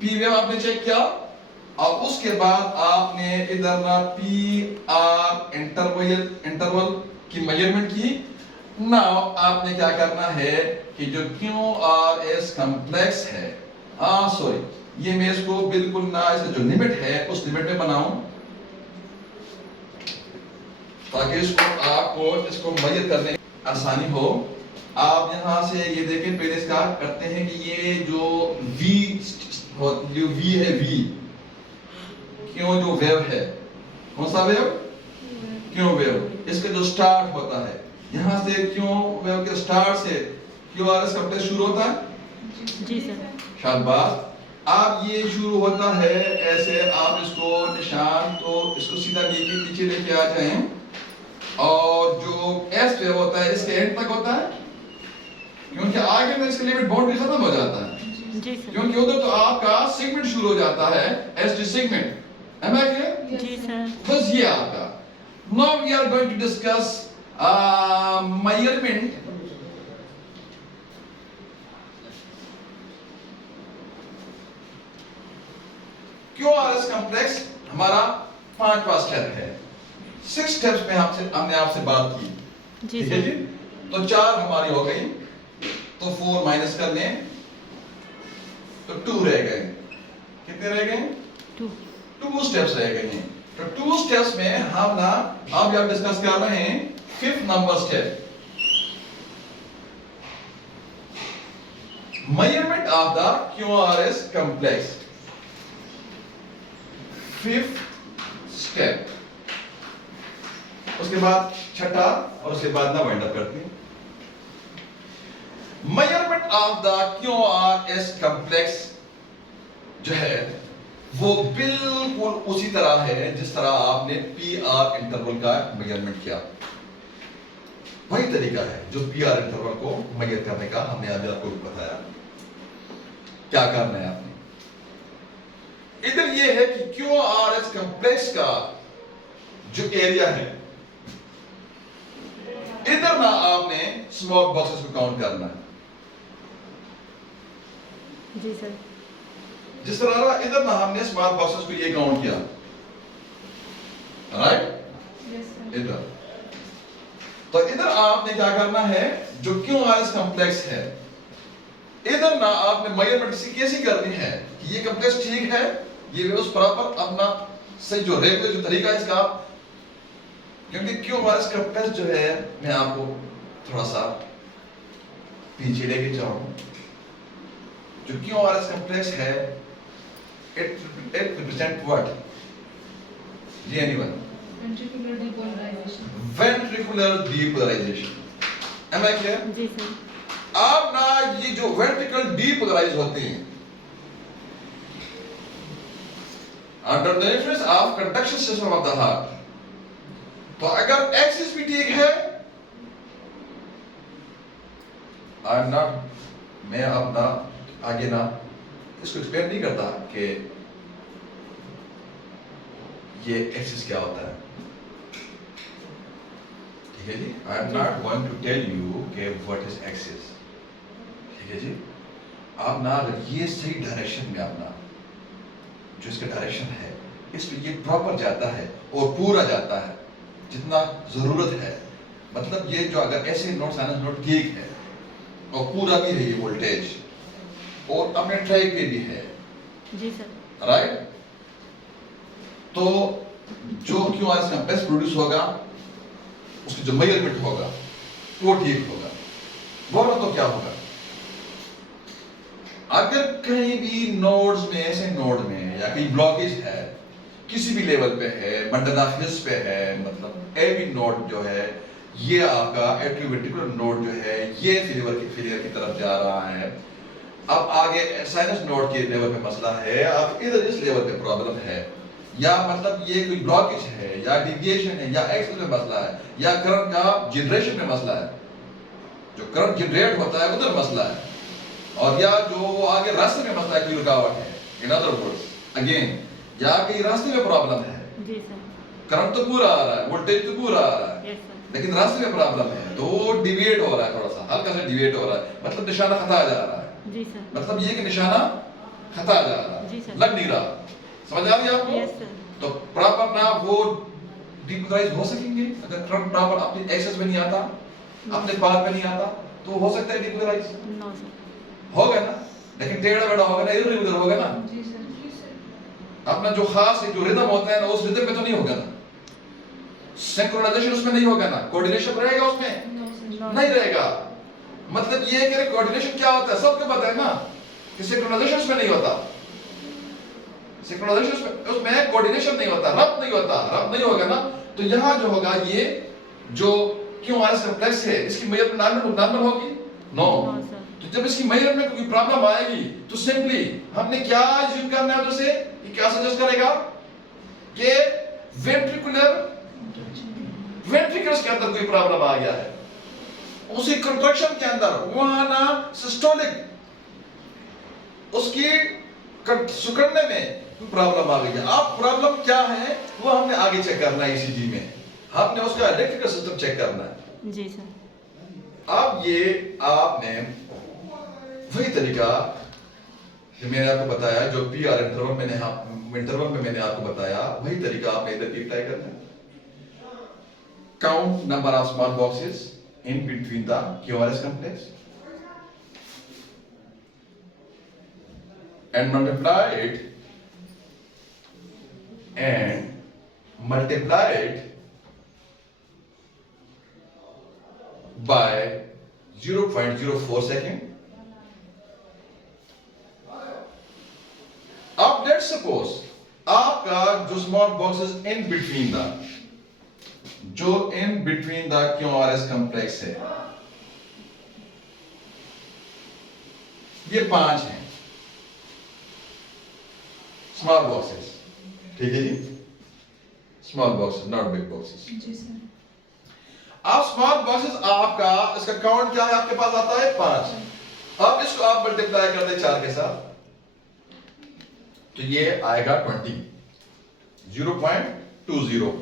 पी वेव आपने चेक किया और उसके बाद आपने इधर ना पी आर इंटरवल की मेजरमेंट की. नाउ आपने क्या करना है कि जो QRS कॉम्प्लेक्स है, सॉरी ये मैं इसको बिल्कुल ना इसे जो लिमिट है उस लिमिट में बनाऊं ताकि इसको मेजर करने में आसानी हो. आप यहाँ से ये देखें, पहले इसका करते हैं कि ये जो V है, V क्यों जो वेव है, कौन सा वेव, क्यों वेव, इसका जो स्टार्ट होता है यहाँ से क्यों वेव के स्टार्ट से QRS कॉम्प्लेक्स शुरू होता है. जी सर। शाबाश. आप ये शुरू होता है ऐसे, आप इसको निशान तो इसको सीधा नीचे लेके आ जाएं. और जो एस पे होता है इसके एंड तक होता है, क्योंकि आगे में इसका लिमिट बाउंड्री खत्म हो जाता है, जी सर। क्योंकि उधर तो आपका सेगमेंट शुरू हो जाता है S T segment. Am I clear? जी सर। बस ये आपका। Now we are going to discuss measurement QRS complex हमारा 5वां स्टेप है। 6 स्टेप्स में हमने आपसे बात की, जी ठीक है जी? सर। तो 4 हमारी हो गई, तो 4 माइनस कर लें तो 2 रह गए। कितने रह गए? 2 स्टेप्स रह गए हैं। तो 2 स्टेप्स में हम ना अब आप डिस्कस कर रहे हैं 5th number step, measurement of the QRS complex. 5th step, उसके बाद छठा और उसके बाद ना वाइंड अप करते हैं। Measurement of the QRS complex जो है वो बिल्कुल उसी तरह है जिस तरह आपने पीआर इंटरवल का मेजरमेंट किया। वही तरीका है जो पीआर इंटरवल को मेजर करने का हमने अभी आपको बताया। क्या करना है आपने? इधर ये है कि क्यूआरएस कॉम्प्लेक्स का जो एरिया है, इधर ना आपने स्मॉल बॉक्सेस को काउंट करना है। जी सर। जिस तरह इधर ना हमने स्मॉल बॉक्सेस को ये काउंट किया, राइट? Yes, sir. इधर तो इधर आपने क्या करना है, जो क्यूआरएस कॉम्प्लेक्स है इधर ना आपने मेजरमेंट कैसी करनी है कि ये कॉम्प्लेक्स ठीक है, ये उस प्रॉपर अपना सही जो रेगुलर जो तरीका है इसका। क्योंकि क्यूआरएस कॉम्प्लेक्स जो है, मैं आपको थोड़ा सा पीछे लेके जाऊं। जो क्यूआरएस कॉम्प्लेक्स है it represent what? जी anyone? Ventricular depolarization. Ventricular depolarization. Am I clear? जी सर। अब ना ये जो वेंट्रिकल डीपोलराइज होते हैं under the influence of conduction system of the heart, तो अगर एक्सिस भी ठीक है, आई एम नॉट, मैं अब ना आगे ना इसको एक्सप्लेन नहीं करता कि ये एक्सिस क्या होता है, ठीक है जी? I am not going to tell you कि व्हाट इज एक्सिस, ठीक है जी? आप ना अगर ये सही डायरेक्शन में अपना जो इसका डायरेक्शन है इस पे ये प्रॉपर जाता है और पूरा जाता है जितना जरूरत है, मतलब ये जो अगर ऐसे नोट साइनस नोट ठीक है और पूरा भी है ये वोल्टेज और अपने ट्रैक पे भी है, जी सर। राइट? तो जो क्यूआरएस कॉम्प्लेक्स प्रोड्यूस होगा उसकी जो मेजरमेंट होगा वो ठीक होगा। बोलो तो क्या होगा? अगर कहीं भी नोड्स में, ऐसे नोड में या कहीं ब्लॉकेज है किसी भी लेवल पे है, मंडलाफिस पे है, मतलब ए भी नोड जो है ये आपका एट्रियोवेंट्रिकुलर नोड जो है ये फेलियर की तरफ जा रहा है। अब आगे साइनस नोड के लेवल पे मसला है, अब इधर इस लेवल पे प्रॉब्लम है, या मतलब ये कोई ब्लॉकेज है या डिविएशन है या एक्सेस में मसला है या करंट का जनरेशन में मसला है, जो करंट जनरेट होता है उधर मसला है, और या जो आगे रास्ते में मसला है, कोई रुकावट है, इन अदर वर्ड्स अगेन, या कहीं रास्ते में प्रॉब्लम है, जी सर। करंट तो पूरा आ रहा है, वोल्टेज तो पूरा आ रहा है, यस सर। लेकिन रास्ते में प्रॉब्लम है तो वो डिविएट हो रहा है, थोड़ा सा हल्का सा डिविएट हो रहा है, मतलब निशाना खता जा रहा है, जी सर। मतलब ये कि निशाना खता जा रहा जी है, सर। लग नहीं रहा। समझ आ रही है आपको? Yes sir. तो प्रॉपर ना वो डिपोलराइज हो सकेंगे अगर करंट प्रॉपर अपने एक्सेस में नहीं आता, अपने पाथ में नहीं आता, तो हो सकता है डिपोलराइज नो सर। होगा ना, लेकिन टेढ़ा बेढ़ा होगा ना, इधर उधर होगा ना, जी सर, जी सर। अपना जो खास जो रिदम होता है ना उस रिदम में तो नहीं होगा ना, सिंक्रोनाइजेशन उसमें नहीं होगा ना, कोऑर्डिनेशन रहेगा उसमें नो सर। नहीं रहेगा। मतलब ये है कि कोऑर्डिनेशन क्या होता है सबको पता है ना कि सिंक्रोनाइजेशन उसमें नहीं होता, सिंक्रोनाइजेशन उसमें कोऑर्डिनेशन नहीं होता, रब्त नहीं होता, रब्त नहीं होगा ना, तो यहां जो होगा ये जो क्यूआरएस कॉम्प्लेक्स है इसकी मेजरमेंट नॉर्मल होगी नो। तो जब इसकी मेजरमेंट में कोई प्रॉब्लम आएगी तो सिंपली हमने क्या यूज करना है, उसे ये क्या सजेस्ट करेगा कि वेंट्रिकुलर वेंट्रिकल्स के अंदर कोई प्रॉब्लम आ गया है, उसी कंट्रैक्शन के अंदर वहां ना सिस्टोलिक उसकी सुकड़ने में प्रॉब्लम आ गई है। अब प्रॉब्लम क्या है वो हमने आगे चेक करना है, ईसीजी में हमने उसका इलेक्ट्रिकल सिस्टम चेक करना है। जी सर। अब ये आपने वही तरीका जो मैंने आपको बताया, जो पीआर इंटरवल में मैंने आपको बताया, वही तरीका आपने इधर भी अप्लाई करना है। Count number of small boxes in between the QRS complex and multiply it by 0.04 second. अब let's suppose आपका जो small boxes in between the QRS complex है, ये 5 हैं स्मॉल बॉक्सेस, ठीक है जी, small boxes not big boxes. जी सर। आप स्मॉल बॉक्सेस आपका इसका काउंट क्या है, आपके पास आता है 5। अब इसको आप मल्टीप्लाई कर दे 4 के साथ तो ये आएगा 20, 0.20।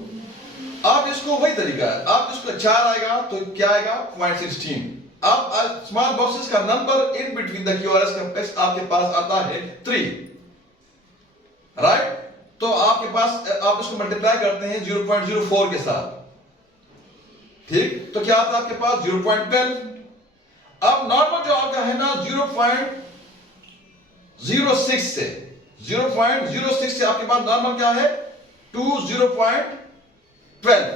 अब इसको वही तरीका है, अब इसको 4 आएगा तो क्या आएगा 0.16। अब स्मॉल बॉक्सेस का number in between the QRS complex आपके पास आता है 3, राइट? तो आपके पास आप इसको मल्टीप्लाई करते हैं 0.04 के साथ, ठीक? तो क्या आता है आपके पास 0.12। अब नॉर्मल जो आपका है ना 0.06 से 0.06 से आपके पास नॉर्मल क्या है 0.12,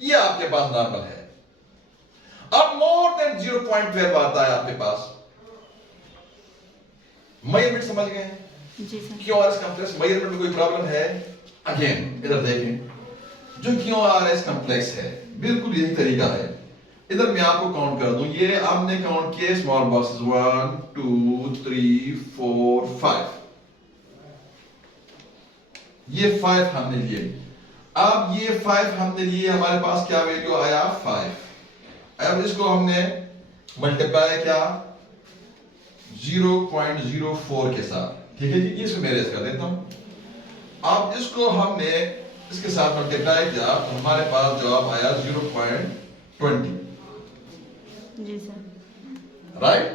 ये आपके पास नॉर्मल है। अब मोर देन 0.12 आता है आपके पास, मेजरमेंट समझ गए हैं? जी सर। QRS complex मेजरमेंट में कोई प्रॉब्लम है? अगेन इधर देखें, जो QRS complex है बिल्कुल यही तरीका है। इधर मैं आपको काउंट कर दूं, ये आपने काउंट किए स्मॉल बॉक्सेस 1 2 3 4 5, ये 5 हमने लिए। अब ये 5 हमने लिए, हमारे पास क्या वैल्यू आया 5। अब इसको हमने मल्टीप्लाई क्या 0.04 के साथ, ठीक है जी, इसको मैं रेज कर देता हूं। अब इसको हमने इसके साथ मल्टीप्लाई किया तो हमारे पास जवाब आया 0.20, जी सर। राइट?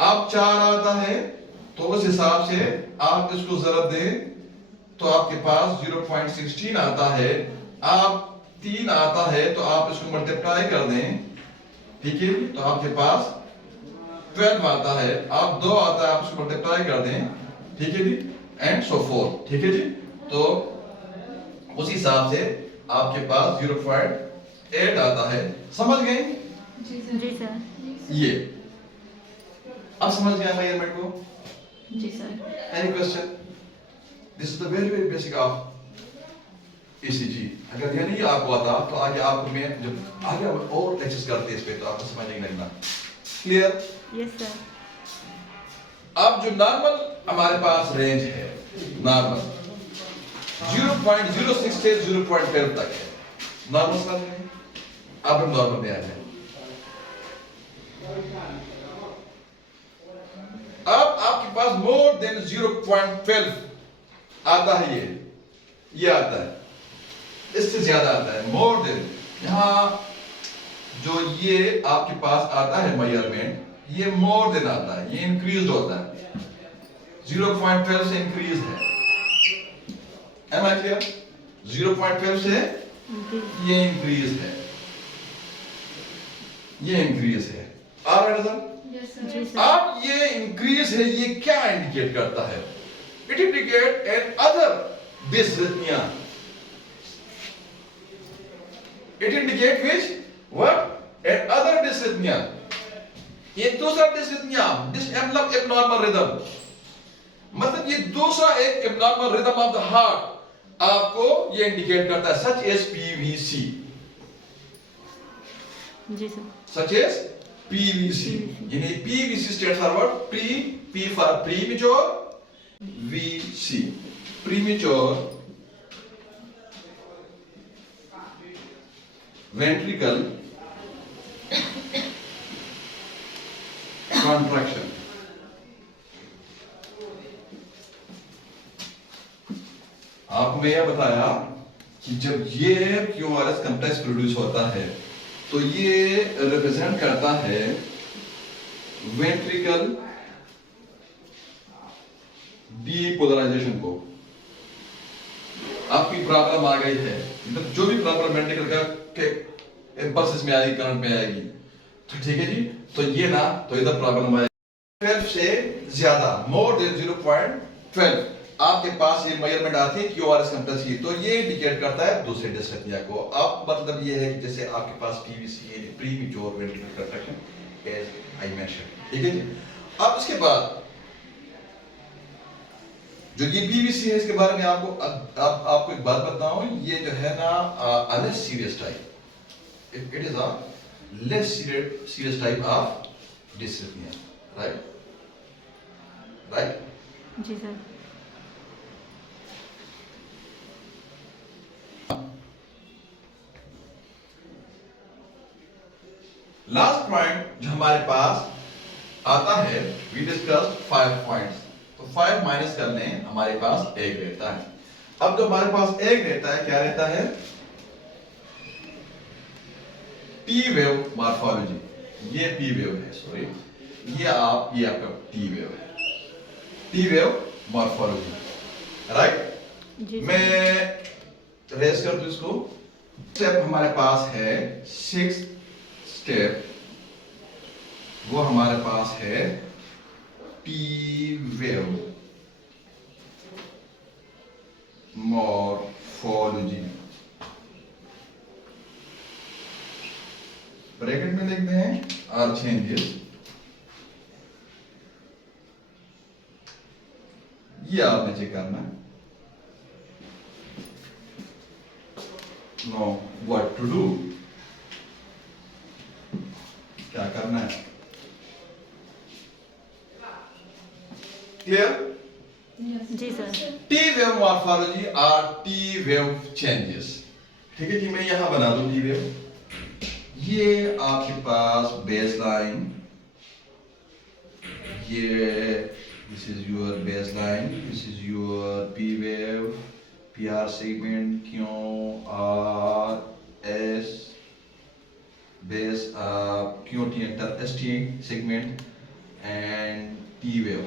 अब 4 आता है तो उस हिसाब से आप इसको जरूरत दें तो आपके पास 0.16 आता है। आप 3 आता है तो आप इसको मल्टीप्लाई कर दें, ठीक है, तो आपके पास 12 आता है। आप 2 आता है, आप इसको मल्टीप्लाई कर दें, ठीक है जी, एंड सो फोर्थ, ठीक है जी। तो उस हिसाब से आपके पास 0.8 आता है। समझ गए? जी सर। जी सर। ये अब समझ गए मेजरमेंट को? जी sir. Any question? This is the very very basic of ECG। अगर ये नहीं आपको आता तो आगे आपको मैं जब आगे और लेक्चर्स करते हैं इस पे तो आपको समझ नहीं लगना। क्लियर? Yes sir. अब जो नॉर्मल हमारे पास रेंज है, नॉर्मल 0.06 से 0.12 तक है। नॉर्मल समझ गए? अब हम नॉर्मल में आ जाए। अब आपके पास मोर देन 0.12 आता है, ये आता है, इससे ज्यादा आता है, मोर देन। यहां जो ये आपके पास आता है मेजरमेंट, ये मोर देन आता है, ये इंक्रीज होता है, 0.12 से इंक्रीज है। Am I clear? 0.12 से ये इंक्रीज है, ये इंक्रीज है। Alright sir? यस जी सर। सर। अब ये इंक्रीज है, ये क्या इंडिकेट करता है? It indicate N other dysrhythmia. It indicate which? What? An other dysrhythmia. ये दूसरा dysrhythmia, मतलब abnormal rhythm, मतलब ये दूसरा एक abnormal rhythm of the heart आपको ये इंडिकेट करता है, such as PVC, जी सर। such as PVC। यानी PVC stands for what? P for premature, VC premature ventricle contraction. आपको मैं यह बताया कि जब ये क्यूआरएस कॉम्प्लेक्स प्रोड्यूस होता है तो ये रिप्रेजेंट करता है वेंट्रिकल डीपोलराइजेशन को। आपकी प्रॉब्लम आ गई है, मतलब जो भी प्रॉब्लम वेंट्रिकल का के इंपल्सेस में आएगी, करंट में आएगी, तो ठीक है जी। तो ये ना, तो इधर प्रॉब्लम आएगी 12 से ज्यादा, मोर देन 0.12 आपके पास ये मेजरमेंट आती है क्यूआरएस कॉम्प्लेक्स की, तो ये इंडिकेट करता है दूसरे डिस्ट्रक्टिया को। अब मतलब ये है कि जैसे आपके पास पीवीसी है, premature ventricle contraction as I mention, ठीक है जी। अब इसके बाद जो ये पीवीसी है, इसके बारे में आपको एक बात बताऊं, ये जो है ना less serious type, it is a less serious type of डिस्ट्रक्टिया, राइट। जी सर। लास्ट पॉइंट जो हमारे पास आता है, वी डिस्कस्ड 5 पॉइंट्स, तो 5 माइनस करने हमारे पास एक रहता है। अब जो हमारे पास एक रहता है, क्या रहता है? T wave morphology. ये पी वेव है, सॉरी, ये आपका टी वेव है, टी वेव मॉर्फोलॉजी, राइट। मैं रेस कर दूं इसको। स्टेप हमारे पास है 6 स्टेप, वो हमारे पास है टी वेव मॉर्फोलॉजी। ब्रैकेट में लिखते हैं आर चेंजेस, ये आपने चेक करना है। नो व्हाट टू डू, क्या करना है? क्लियर? जी सर। टी वेव मॉर्फोलॉजी और टी वेव चेंजेस, ठीक है जी। मैं यहां बना दूं टी वेव, ये आपके पास बेसलाइन, ये this is your baseline, this is your P wave, P R segment, Q R S base, Q T inter S T segment and T wave.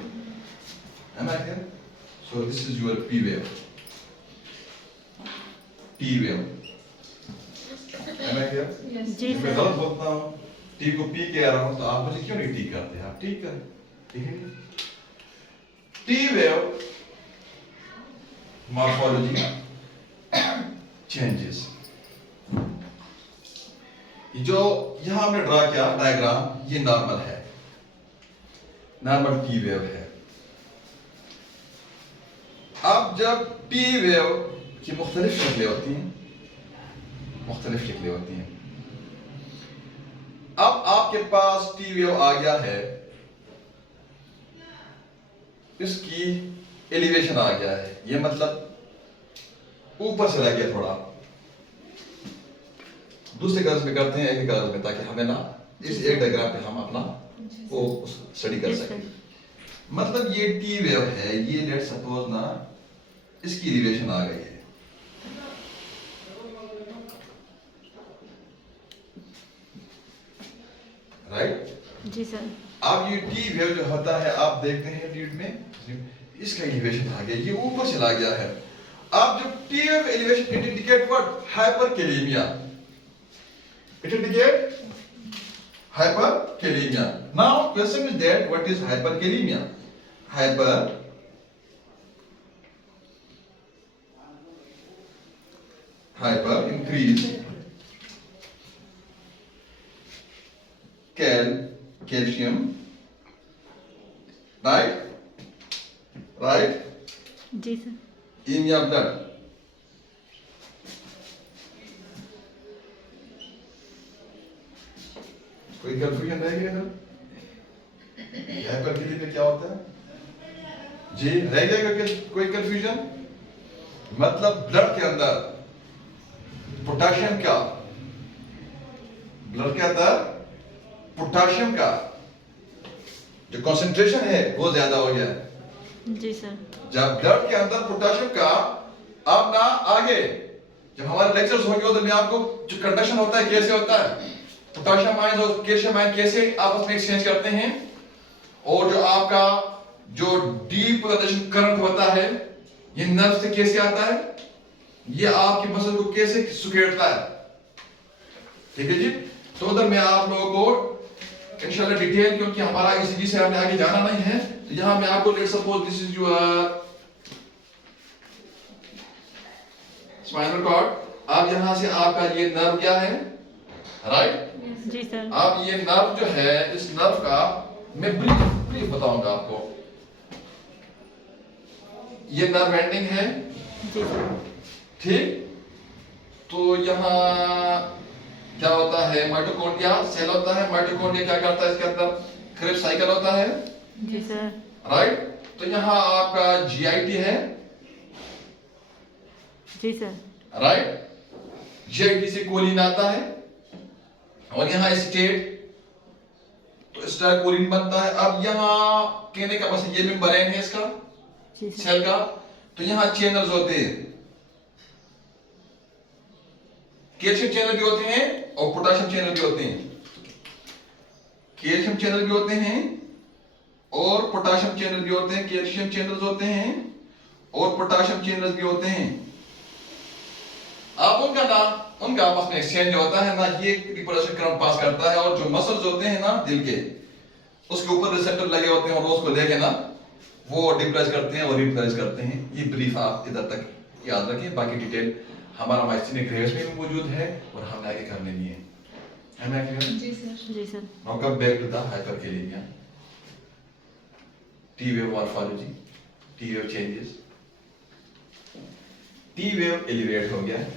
Am I clear? So this is your P wave, T wave. Am I clear? Yes. जी मैं sir. गलत बोलता हूँ, T को P कह रहा हूँ, तो आप मुझे क्यों नहीं T करते? आप T करें, ठीक है? T wave morphology changes। जो यहां हमने ड्रा किया डायग्राम, ये नॉर्मल है, नॉर्मल T वेव है। अब जब टी वेव की मुख्तलिफ शक्लें होती हैं, मुख्तलिफ शक्लें होती हैं। अब आपके पास टी वेव आ गया है, इसकी एलिवेशन आ गया है, ये मतलब ऊपर चला गया थोड़ा। दूसरे कागज में करते हैं, एक ही कागज में, ताकि हमें ना इस एक डायग्राम पे हम अपना वो स्टडी कर सकें। मतलब ये टी वेव है, ये लेट सपोज ना इसकी एलिवेशन आ गई है, राइट। जी सर। अब ये टी वेव जो होता है, आप देखते हैं लीड में इसका एलिवेशन आ गया, ये ऊपर चला गया है। अब जो T wave elevation, it indicate what? Hyperkalemia. It indicate hyperkalemia. Now question is that what is hyperkalemia? hyper increase calcium, right जी सर। in your blood। कोई कंफ्यूजन रह गया इधर? हाइपरकैलेमिया क्या होता है जी? रह गया कोई कंफ्यूजन? मतलब ब्लड के अंदर पोटेशियम का ब्लड के अंदर पोटाशियम का जो कंसंट्रेशन है वो ज्यादा हो गया। जी सर। जब ब्लड के अंदर पोटाशियम का, अब ना आगे जब हमारे लेक्चर्स होंगे उधर में आपको जो कंडक्शन होता है कैसे होता है, पोटाशियम आयन और कैल्शियम आयन कैसे आपस में एक्सचेंज करते हैं, और जो आपका जो डीपोलराइजेशन करंट होता है ये नर्व से कैसे आता है, ये आपके मसल को कैसे सुकेड़ता है। ठीक है जी। तो उधर मैं आप लोगों को इंशाल्लाह डिटेल, क्योंकि हमारा ईसीजी से हमें आगे जाना नहीं है, तो यहां मैं आपको let suppose this is your spinal cord. अब यहां से आपका ये नर्व क्या है, राइट। जी सर। अब ये नर्व जो है, इस नर्व का मैं ब्रीफ बताऊंगा आपको। ये नर्व एंडिंग है, जी सर। ठीक। तो यहां क्या होता है, माइटोकॉन्ड्रिया सेल होता है। माइटोकॉन्ड्रिया क्या करता है, इसके अंदर क्रेब्स साइकिल होता है, जी सर। राइट। तो यहां आपका जीआईटी है, जी सर। राइट। जीआईटी से कोलिन आता है, और यहां स्टेट, तो स्टार कोलिन बनता है। अब यहां कहने का बस ये मेम्ब्रेन है इसका, जी सर। सेल का, तो यहां चैनल्स होते हैं, कैल्शियम चैनल भी होते हैं और पोटाशियम चैनल भी होते हैं। कैल्शियम चैनल भी होते हैं और पोटाशियम चैनल भी होते हैं। कैल्शियम चैनल्स होते हैं और पोटाशियम चैनल्स भी होते हैं। अब उनका आपस में एक्सचेंज होता है ना, ये रिप्रोडक्शन करंट पास करता है, और जो मसल्स होते हैं ना दिल के, उसके ऊपर रिसेप्टर लगे होते हैं, और उसको लेके ना वो डिप्रेस करते हैं और रिप्रेस करते हैं। ये ब्रीफ आप इधर तक याद रखें, बाकी डिटेल हमारा माइस्टीनिया ग्रेव्स में भी मौजूद है और हमने आगे करने नहीं है। मैं क्लियर? जी सर। जी sir. Now come back to the hyperkalemia. T wave morphology, T wave changes. T wave elevate हो गया है,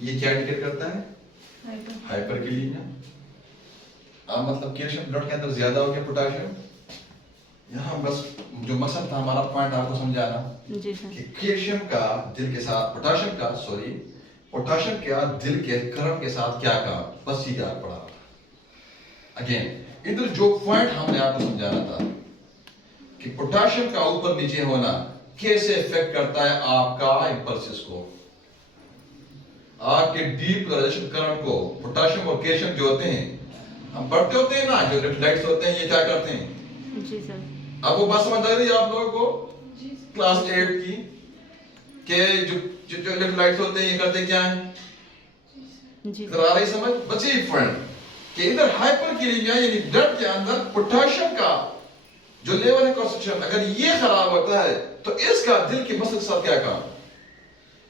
ये क्या इंडिकेट करता है, हाइपरकैलेमिया। अब मतलब कैल्शियम ब्लड के अंदर ज्यादा हो गया, पोटाशियम। यहाँ बस जो मकसद था हमारा पॉइंट आपको समझाना, जी सर। कि कैल्शियम का दिल के साथ, पोटाशियम का दिल के करंट के साथ क्या काम, बस ये याद पड़ा। अगेन इधर जो पॉइंट हमने आपको समझाना था कि पोटाशियम का ऊपर नीचे होना कैसे इफेक्ट करता है आपका इंपल्सेस को, आपके डीपोलराइजेशन करंट को। पोटाशियम और कैल्शियम जो होते हैं, हम पढ़ते होते हैं ना, जो इलेक्ट्रोलाइट्स होते हैं, ये क्या करते हैं। जी सर। अब वो बात समझ आ रही है आप लोगों को क्लास 8 की, के जो इलेक्ट्रोलाइट्स होते हैं ये करते क्या है, जी इधर आ रही समझ बच्चे फ्रेंड, कि इधर हाइपरकैलेमिया यानी ब्लड के अंदर पोटाशियम का जो लेवल है कंसंट्रेशन, अगर ये खराब होता है तो इसका दिल के मसल के साथ क्या काम,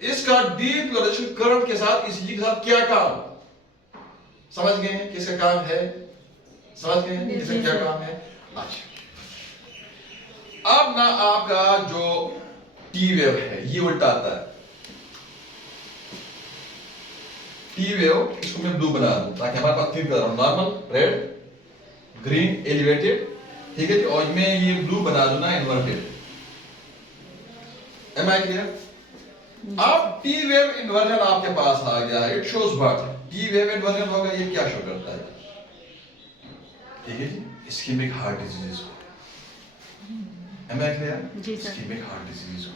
इसका डीपोलराइजेशन करंट के साथ, ईसीजी के साथ क्या काम। समझ गए हैं किसका काम है, समझ गए हैं किसका क्या काम है। अच्छा, अब ना आपका जो टी वेव है ये उल्टा आता है। टी वेव, इसको मैं ब्लू बना दूं ताकि हमारे पास तीन कलर हो, नॉर्मल, रेड, ग्रीन, एलिवेटेड, ठीक है जी। और मैं ये ब्लू बना दूं ना इन्वर्टेड। Am I clear? अब टी वेव इन्वर्जन आपके पास आ गया है। It shows what, T wave inversion होगा, ये क्या शो करता है, ठीक है जी, इस्केमिक हार्ट डिजीज को। Am I clear? जी सर। इस्केमिक हार्ट डिजीज को।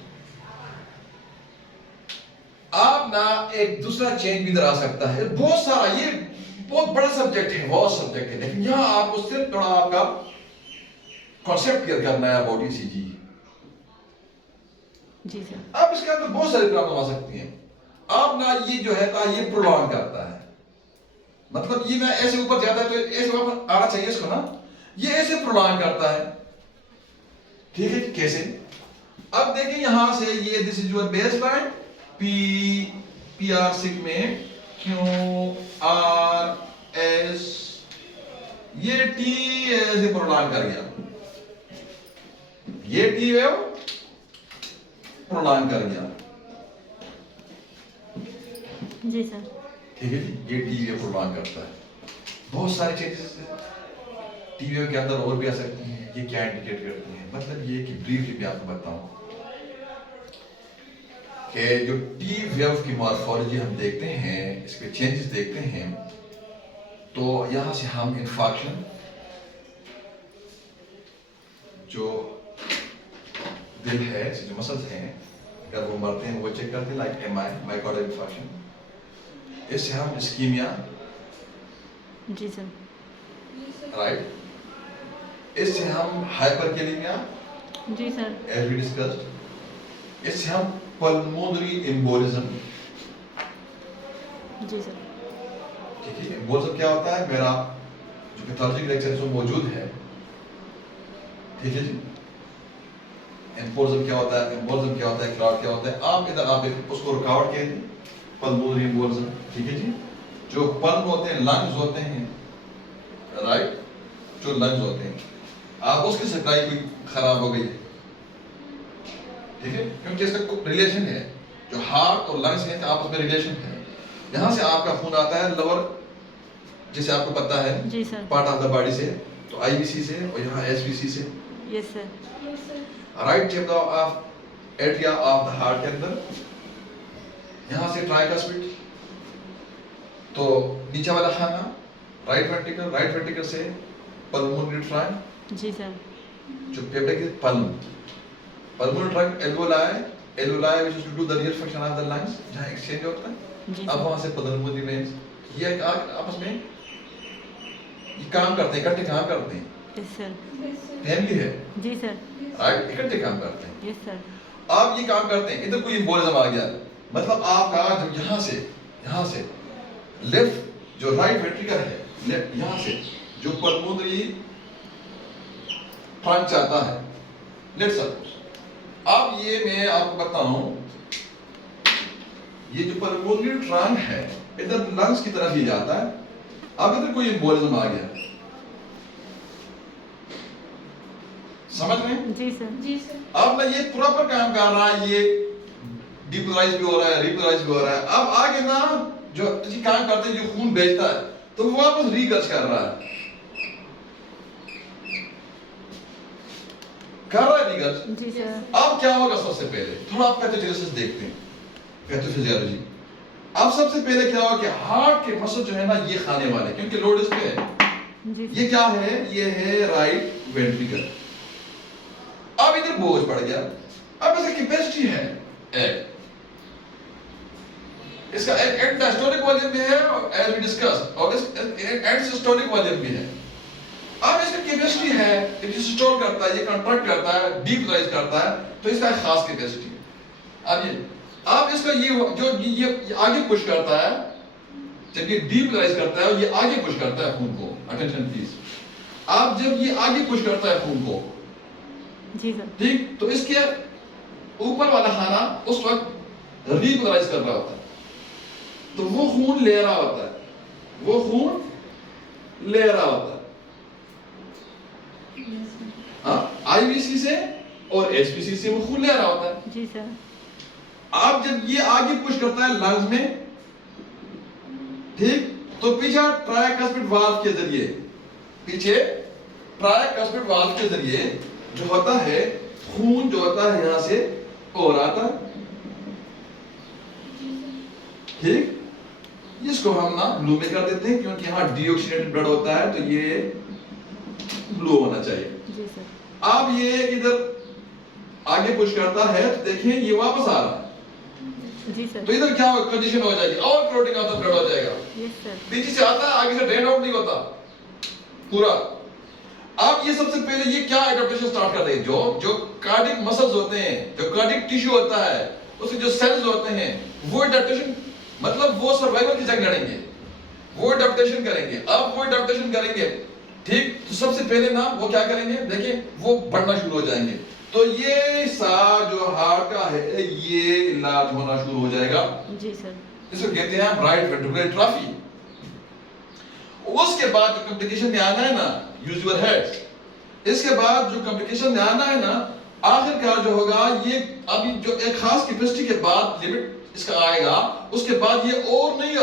आप ना एक दूसरा चेंज भी इधर आ सकता है, बहुत सारा, ये बहुत बड़ा सब्जेक्ट है, बहुत सब्जेक्ट है, लेकिन यहां आपको सिर्फ थोड़ा आपका कॉन्सेप्ट क्लियर करना है अबाउट ईसीजी। Ji sir. अब इसके अंदर बहुत सारी प्रॉब्लम आ सकती हैं। अब ना ये जो है ना ये प्रोलॉन्ग करता है, मतलब ये ना ऐसे ऊपर जाता है तो ऐसे ऊपर आना चाहिए इसको ना, ये ऐसे प्रोलॉन्ग करता है, ठीक है। कैसे, अब देखिए यहां से ये this is your base line, P R सिक में क्यू आर एस, ये टी ऐसे प्रोलॉन्ग कर गया, ये टी वेव प्रोलॉन्ग कर गया, जी सर। ठीक है जी। ये टी वेव प्रोलॉन्ग करता है, बहुत सारे चेंजेस टी वेव के अंदर और भी आ सकती हैं। ये क्या इंडिकेट करती हैं, मतलब ये कि ब्रीफली मैं आपको बताऊं कि जो टी वेव की मॉर्फोलॉजी हम देखते हैं, इसके चेंजेस देखते हैं, तो यहाँ से हम इन्फार्क्शन जो दिल है, जो मसल्स हैं, अगर वो मरते हैं वो चेक करते हैं, लाइक माइकोर्डियल इन्फार्क्शन। इससे हम इस्कीमिया, जी सर। राइट, इससे हम हाइपरकैलेमिया, जी सर। एज वी डिस्कस्ड, इससे हम पल्मोनरी एम्बोलिज्म। जी सर। ठीक है, एम्बोलिज्म क्या होता है, मेरा जो पैथोलॉजी लेक्चर है मौजूद है, ठीक है जी। एम्बोलिज्म क्या होता है, एम्बोलिज्म क्या होता है, क्लॉट क्या होता है, आप इधर आप उसको रुकावट कहते हैं, पल्मोनरी एम्बोलिज्म, ठीक है जी। जो पल्म होते हैं, लंग्स होते हैं, राइट, जो लंग्स होते हैं, आप उसकी सप्लाई कोई खराब हो गई, ठीक है, क्योंकि इसका रिलेशन है, जो हार्ट और लंग्स हैं आपस में रिलेशन है। यहाँ से आपका खून आता है लवर, जैसे आपको पता है, जी sir. Part of the body से, तो आईवीसी से, और यहाँ एसवीसी से, yes sir. Right chamber of atria of the heart के अंदर, यहाँ से ट्राइकस्पिड, तो नीचे वाला खाना राइट वेंट्रिकल से पल्मोनरी ट्रंक, जी सर। जो पेप्टिक है pulmonary trunk, alveoli which is to do the real function of the lungs, जहाँ एक्सचेंज होता है। जी अब सर। वहां से पल्मोनरी वेन्स, ये आपस में ये काम करते हैं, इकट्ठे काम करते हैं, यस सर। फैमिली है, जी सर। राइट, इकट्ठे काम करते हैं। Yes sir. आप ये काम करते हैं, इधर कोई एम्बोलिज्म आ गया, मतलब आपका जब यहाँ से लेफ्ट जो राइट वेंट्रिकल है, लेफ्ट यहाँ से जो पल्मोनरी ट्रंक जाता है, लेट्स सपोज, अब ये मैं आपको बताऊं, ये जो पल्मोनरी ट्रंक है इधर लंग्स की तरफ ही जाता है। अब इधर कोई एम्बोलिज्म आ गया, समझ रहे हैं? जी सर। अब ना ये प्रॉपर काम कर रहा है, ये डिपोलराइज भी हो रहा है, रिपोलराइज भी हो रहा है। अब आगे ना जो जी काम करते हैं, जो खून भेजता है, तो वो वापस रीगर्स कर रहा है, रीगर्स। जी सर। अब क्या होगा, सबसे पहले थोड़ा आप पैथोजेनेसिस देखते हैं, पैथोफिजियोलॉजी। अब सबसे पहले क्या होगा कि हार्ट के मसल जो है ना ये खाने वाले, क्योंकि लोड इस पे है। जी ये क्या है, ये है राइट वेंट्रिकल। अब इधर बोझ पड़ गया, अब इसकी कैपेसिटी है एक, इसका एक एंड डायस्टोलिक वॉल्यूम भी है, एज वी डिस्कस, और इस एंड सिस्टोलिक वॉल्यूम भी है। अब इसका कैपेसिटी है, ये सिस्टोल करता है, ये कंट्रैक्ट करता है, डीपोलराइज करता है, तो इसका एक खास कैपेसिटी है। अब इसका ये आगे पुश करता है, जब ये डीपोलराइज करता है, ये आगे पुश करता है खून को, अटेंशन प्लीज। अब जब ये आगे पुश करता है खून को, जी सर, ठीक, तो इसके ऊपर वाला खाना उस वक्त रीपोलराइज कर रहा होता है, तो वो खून ले रहा होता है, वो खून ले रहा होता है, हाँ, आईवीसी से और एसपीसी से वो खून ले रहा होता है। जी सर। अब जब ये आगे पुश करता है लंग्स में, ठीक, तो पीछे ट्राइकस्पिड वाल्व के जरिए, पीछे ट्राइकस्पिड वाल्व के जरिए जो होता है, खून जो होता है यहां से और आता है, ठीक, इसको हम ना ब्लू में कर देते हैं, क्योंकि यहाँ डीऑक्सीनेटेड ब्लड होता है, तो ये ब्लू होना चाहिए। जी सर। अब ये इधर आगे पुश करता है, तो देखें ये वापस आ रहा है, जी सर। तो इधर क्या कंडीशन हो जाएगी, और क्लोटिंग ऑफ द ब्लड हो जाएगा। Yes sir. पीछे से आता है, आगे से ड्रेन आउट नहीं होता पूरा। अब ये सबसे पहले ये क्या एडाप्टेशन स्टार्ट कर देगी, जो कार्डियक मसल्स होते हैं, जो कार्डियक टिश्यू होता है, उसके जो सेल्स होते हैं, वो एडाप्टेशन, मतलब वो सर्वाइवल की जंग लड़ेंगे, वो एडाप्टेशन करेंगे। अब वो एडाप्टेशन करेंगे, ठीक, तो सबसे पहले ना वो क्या करेंगे, देखिए वो बढ़ना शुरू हो जाएंगे, तो ये सा जो हार्ट का है ये इलाज होना शुरू हो जाएगा। जी सर। इसको कहते हैं राइट वेंट्रिकुलर एट्रोफी। उसके बाद जो कॉम्प्लिकेशन में आना है ना, यूज योर हेड। इसके बाद जो कॉम्प्लिकेशन में आना है ना, आखिरकार जो होगा, ये अभी जो एक खास कैपेसिटी के बाद लिमिट इसका आएगा, उसके बाद ये और नहीं,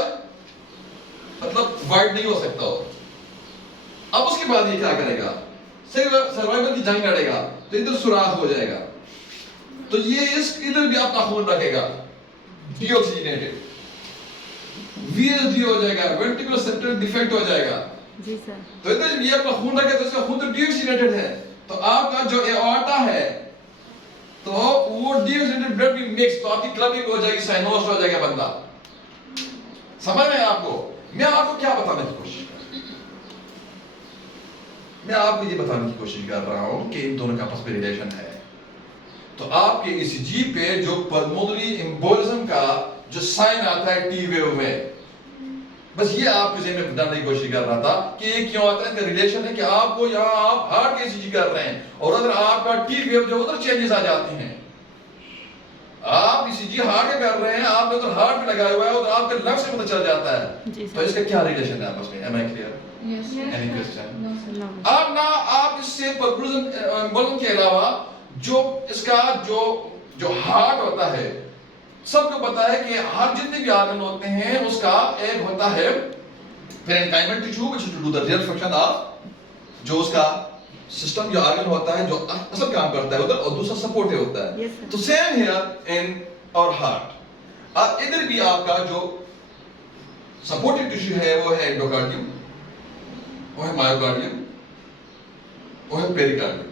मतलब वाइड नहीं हो सकता और। अब उसके बाद ये क्या करेगा, सर्वाइवल की जंग लड़ेगा, तो इधर सुराख हो जाएगा, तो ये इस इधर भी अपना खून रखेगा डीऑक्सीजनेटेड, VSD हो जाएगा, वेंट्रिकुलर सेप्टल डिफेक्ट हो जाएगा। जी सर। तो इधर जब ये अपना खून रखे तो इसका खून तो डिऑक्सीनेटेड है, तो आपका जो एओर्टा है तो वो डिऑक्सीनेटेड ब्लड भी मिक्स, तो आपकी क्लबिंग हो जाएगी, साइनोस हो जाएगा बंदा। समझ में आपको? मैं आपको क्या बताने की कोशिश कर रहा हूं? मैं आपको ये बताने की कोशिश कर रहा हूं कि इन दोनों का आपस में रिलेशन है। तो आपके ईसीजी पे जो पल्मोनरी एम्बोलिज्म का जो साइन आता है टी वेव में, बस ये आपके ज़हन में डालने की कोशिश कर रहा था कि ये क्यों आता है, इनका रिलेशन है कि आपको यहाँ आप हार्ट के ईसीजी कर रहे हैं और अगर आपका टी वेव जो उधर चेंजेस आ जाते हैं, आप ईसीजी हार्ट के कर रहे हैं, आपने उधर हार्ट में लगाया हुआ है और आपके लंग्स में पता चल जाता है, जी सर। तो इसका क्या रिलेशन है आपस में? Am I clear? Yes. Any question? No, sir. No. अब ना आप इससे पल्मोनरी के अलावा जो इसका जो हार्ट होता है, सबको पता है कि हर जितने भी ऑर्गन होते हैं उसका एक होता है parenchymal tissue which is to do the real function of जो उसका सिस्टम, जो ऑर्गन होता है जो असल काम करता है उधर, और दूसरा सपोर्टिव होता है। Yes, sir. तो सेम हियर इन और हार्ट। अब इधर भी आपका जो सपोर्टिव टिश्यू है वो है एंडोकार्डियम, वो है मायोकार्डियम, वो है पेरिकार्डियम।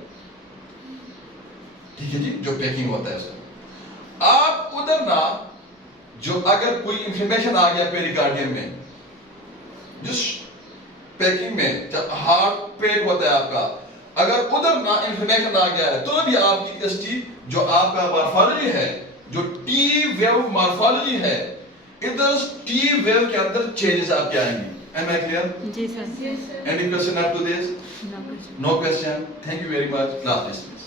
ठीक है जी, जो पैकिंग होता है उसका। आप उधर ना जो अगर कोई इंफ्लेमेशन आ गया पेरिकार्डियम में, जिस पैकिंग में जब हार्ट पैक होता है आपका, अगर उधर ना इंफ्लेमेशन आ गया है तो भी आपकी एसटी जो आपका मॉर्फोलॉजी है, जो टी वेव मॉर्फोलॉजी है, इधर टी वेव के अंदर चेंजेस आपके आएंगे। Am I clear? जी sir. Yes, sir. Any question up to this? No question. No question. Thank you very much. Last question.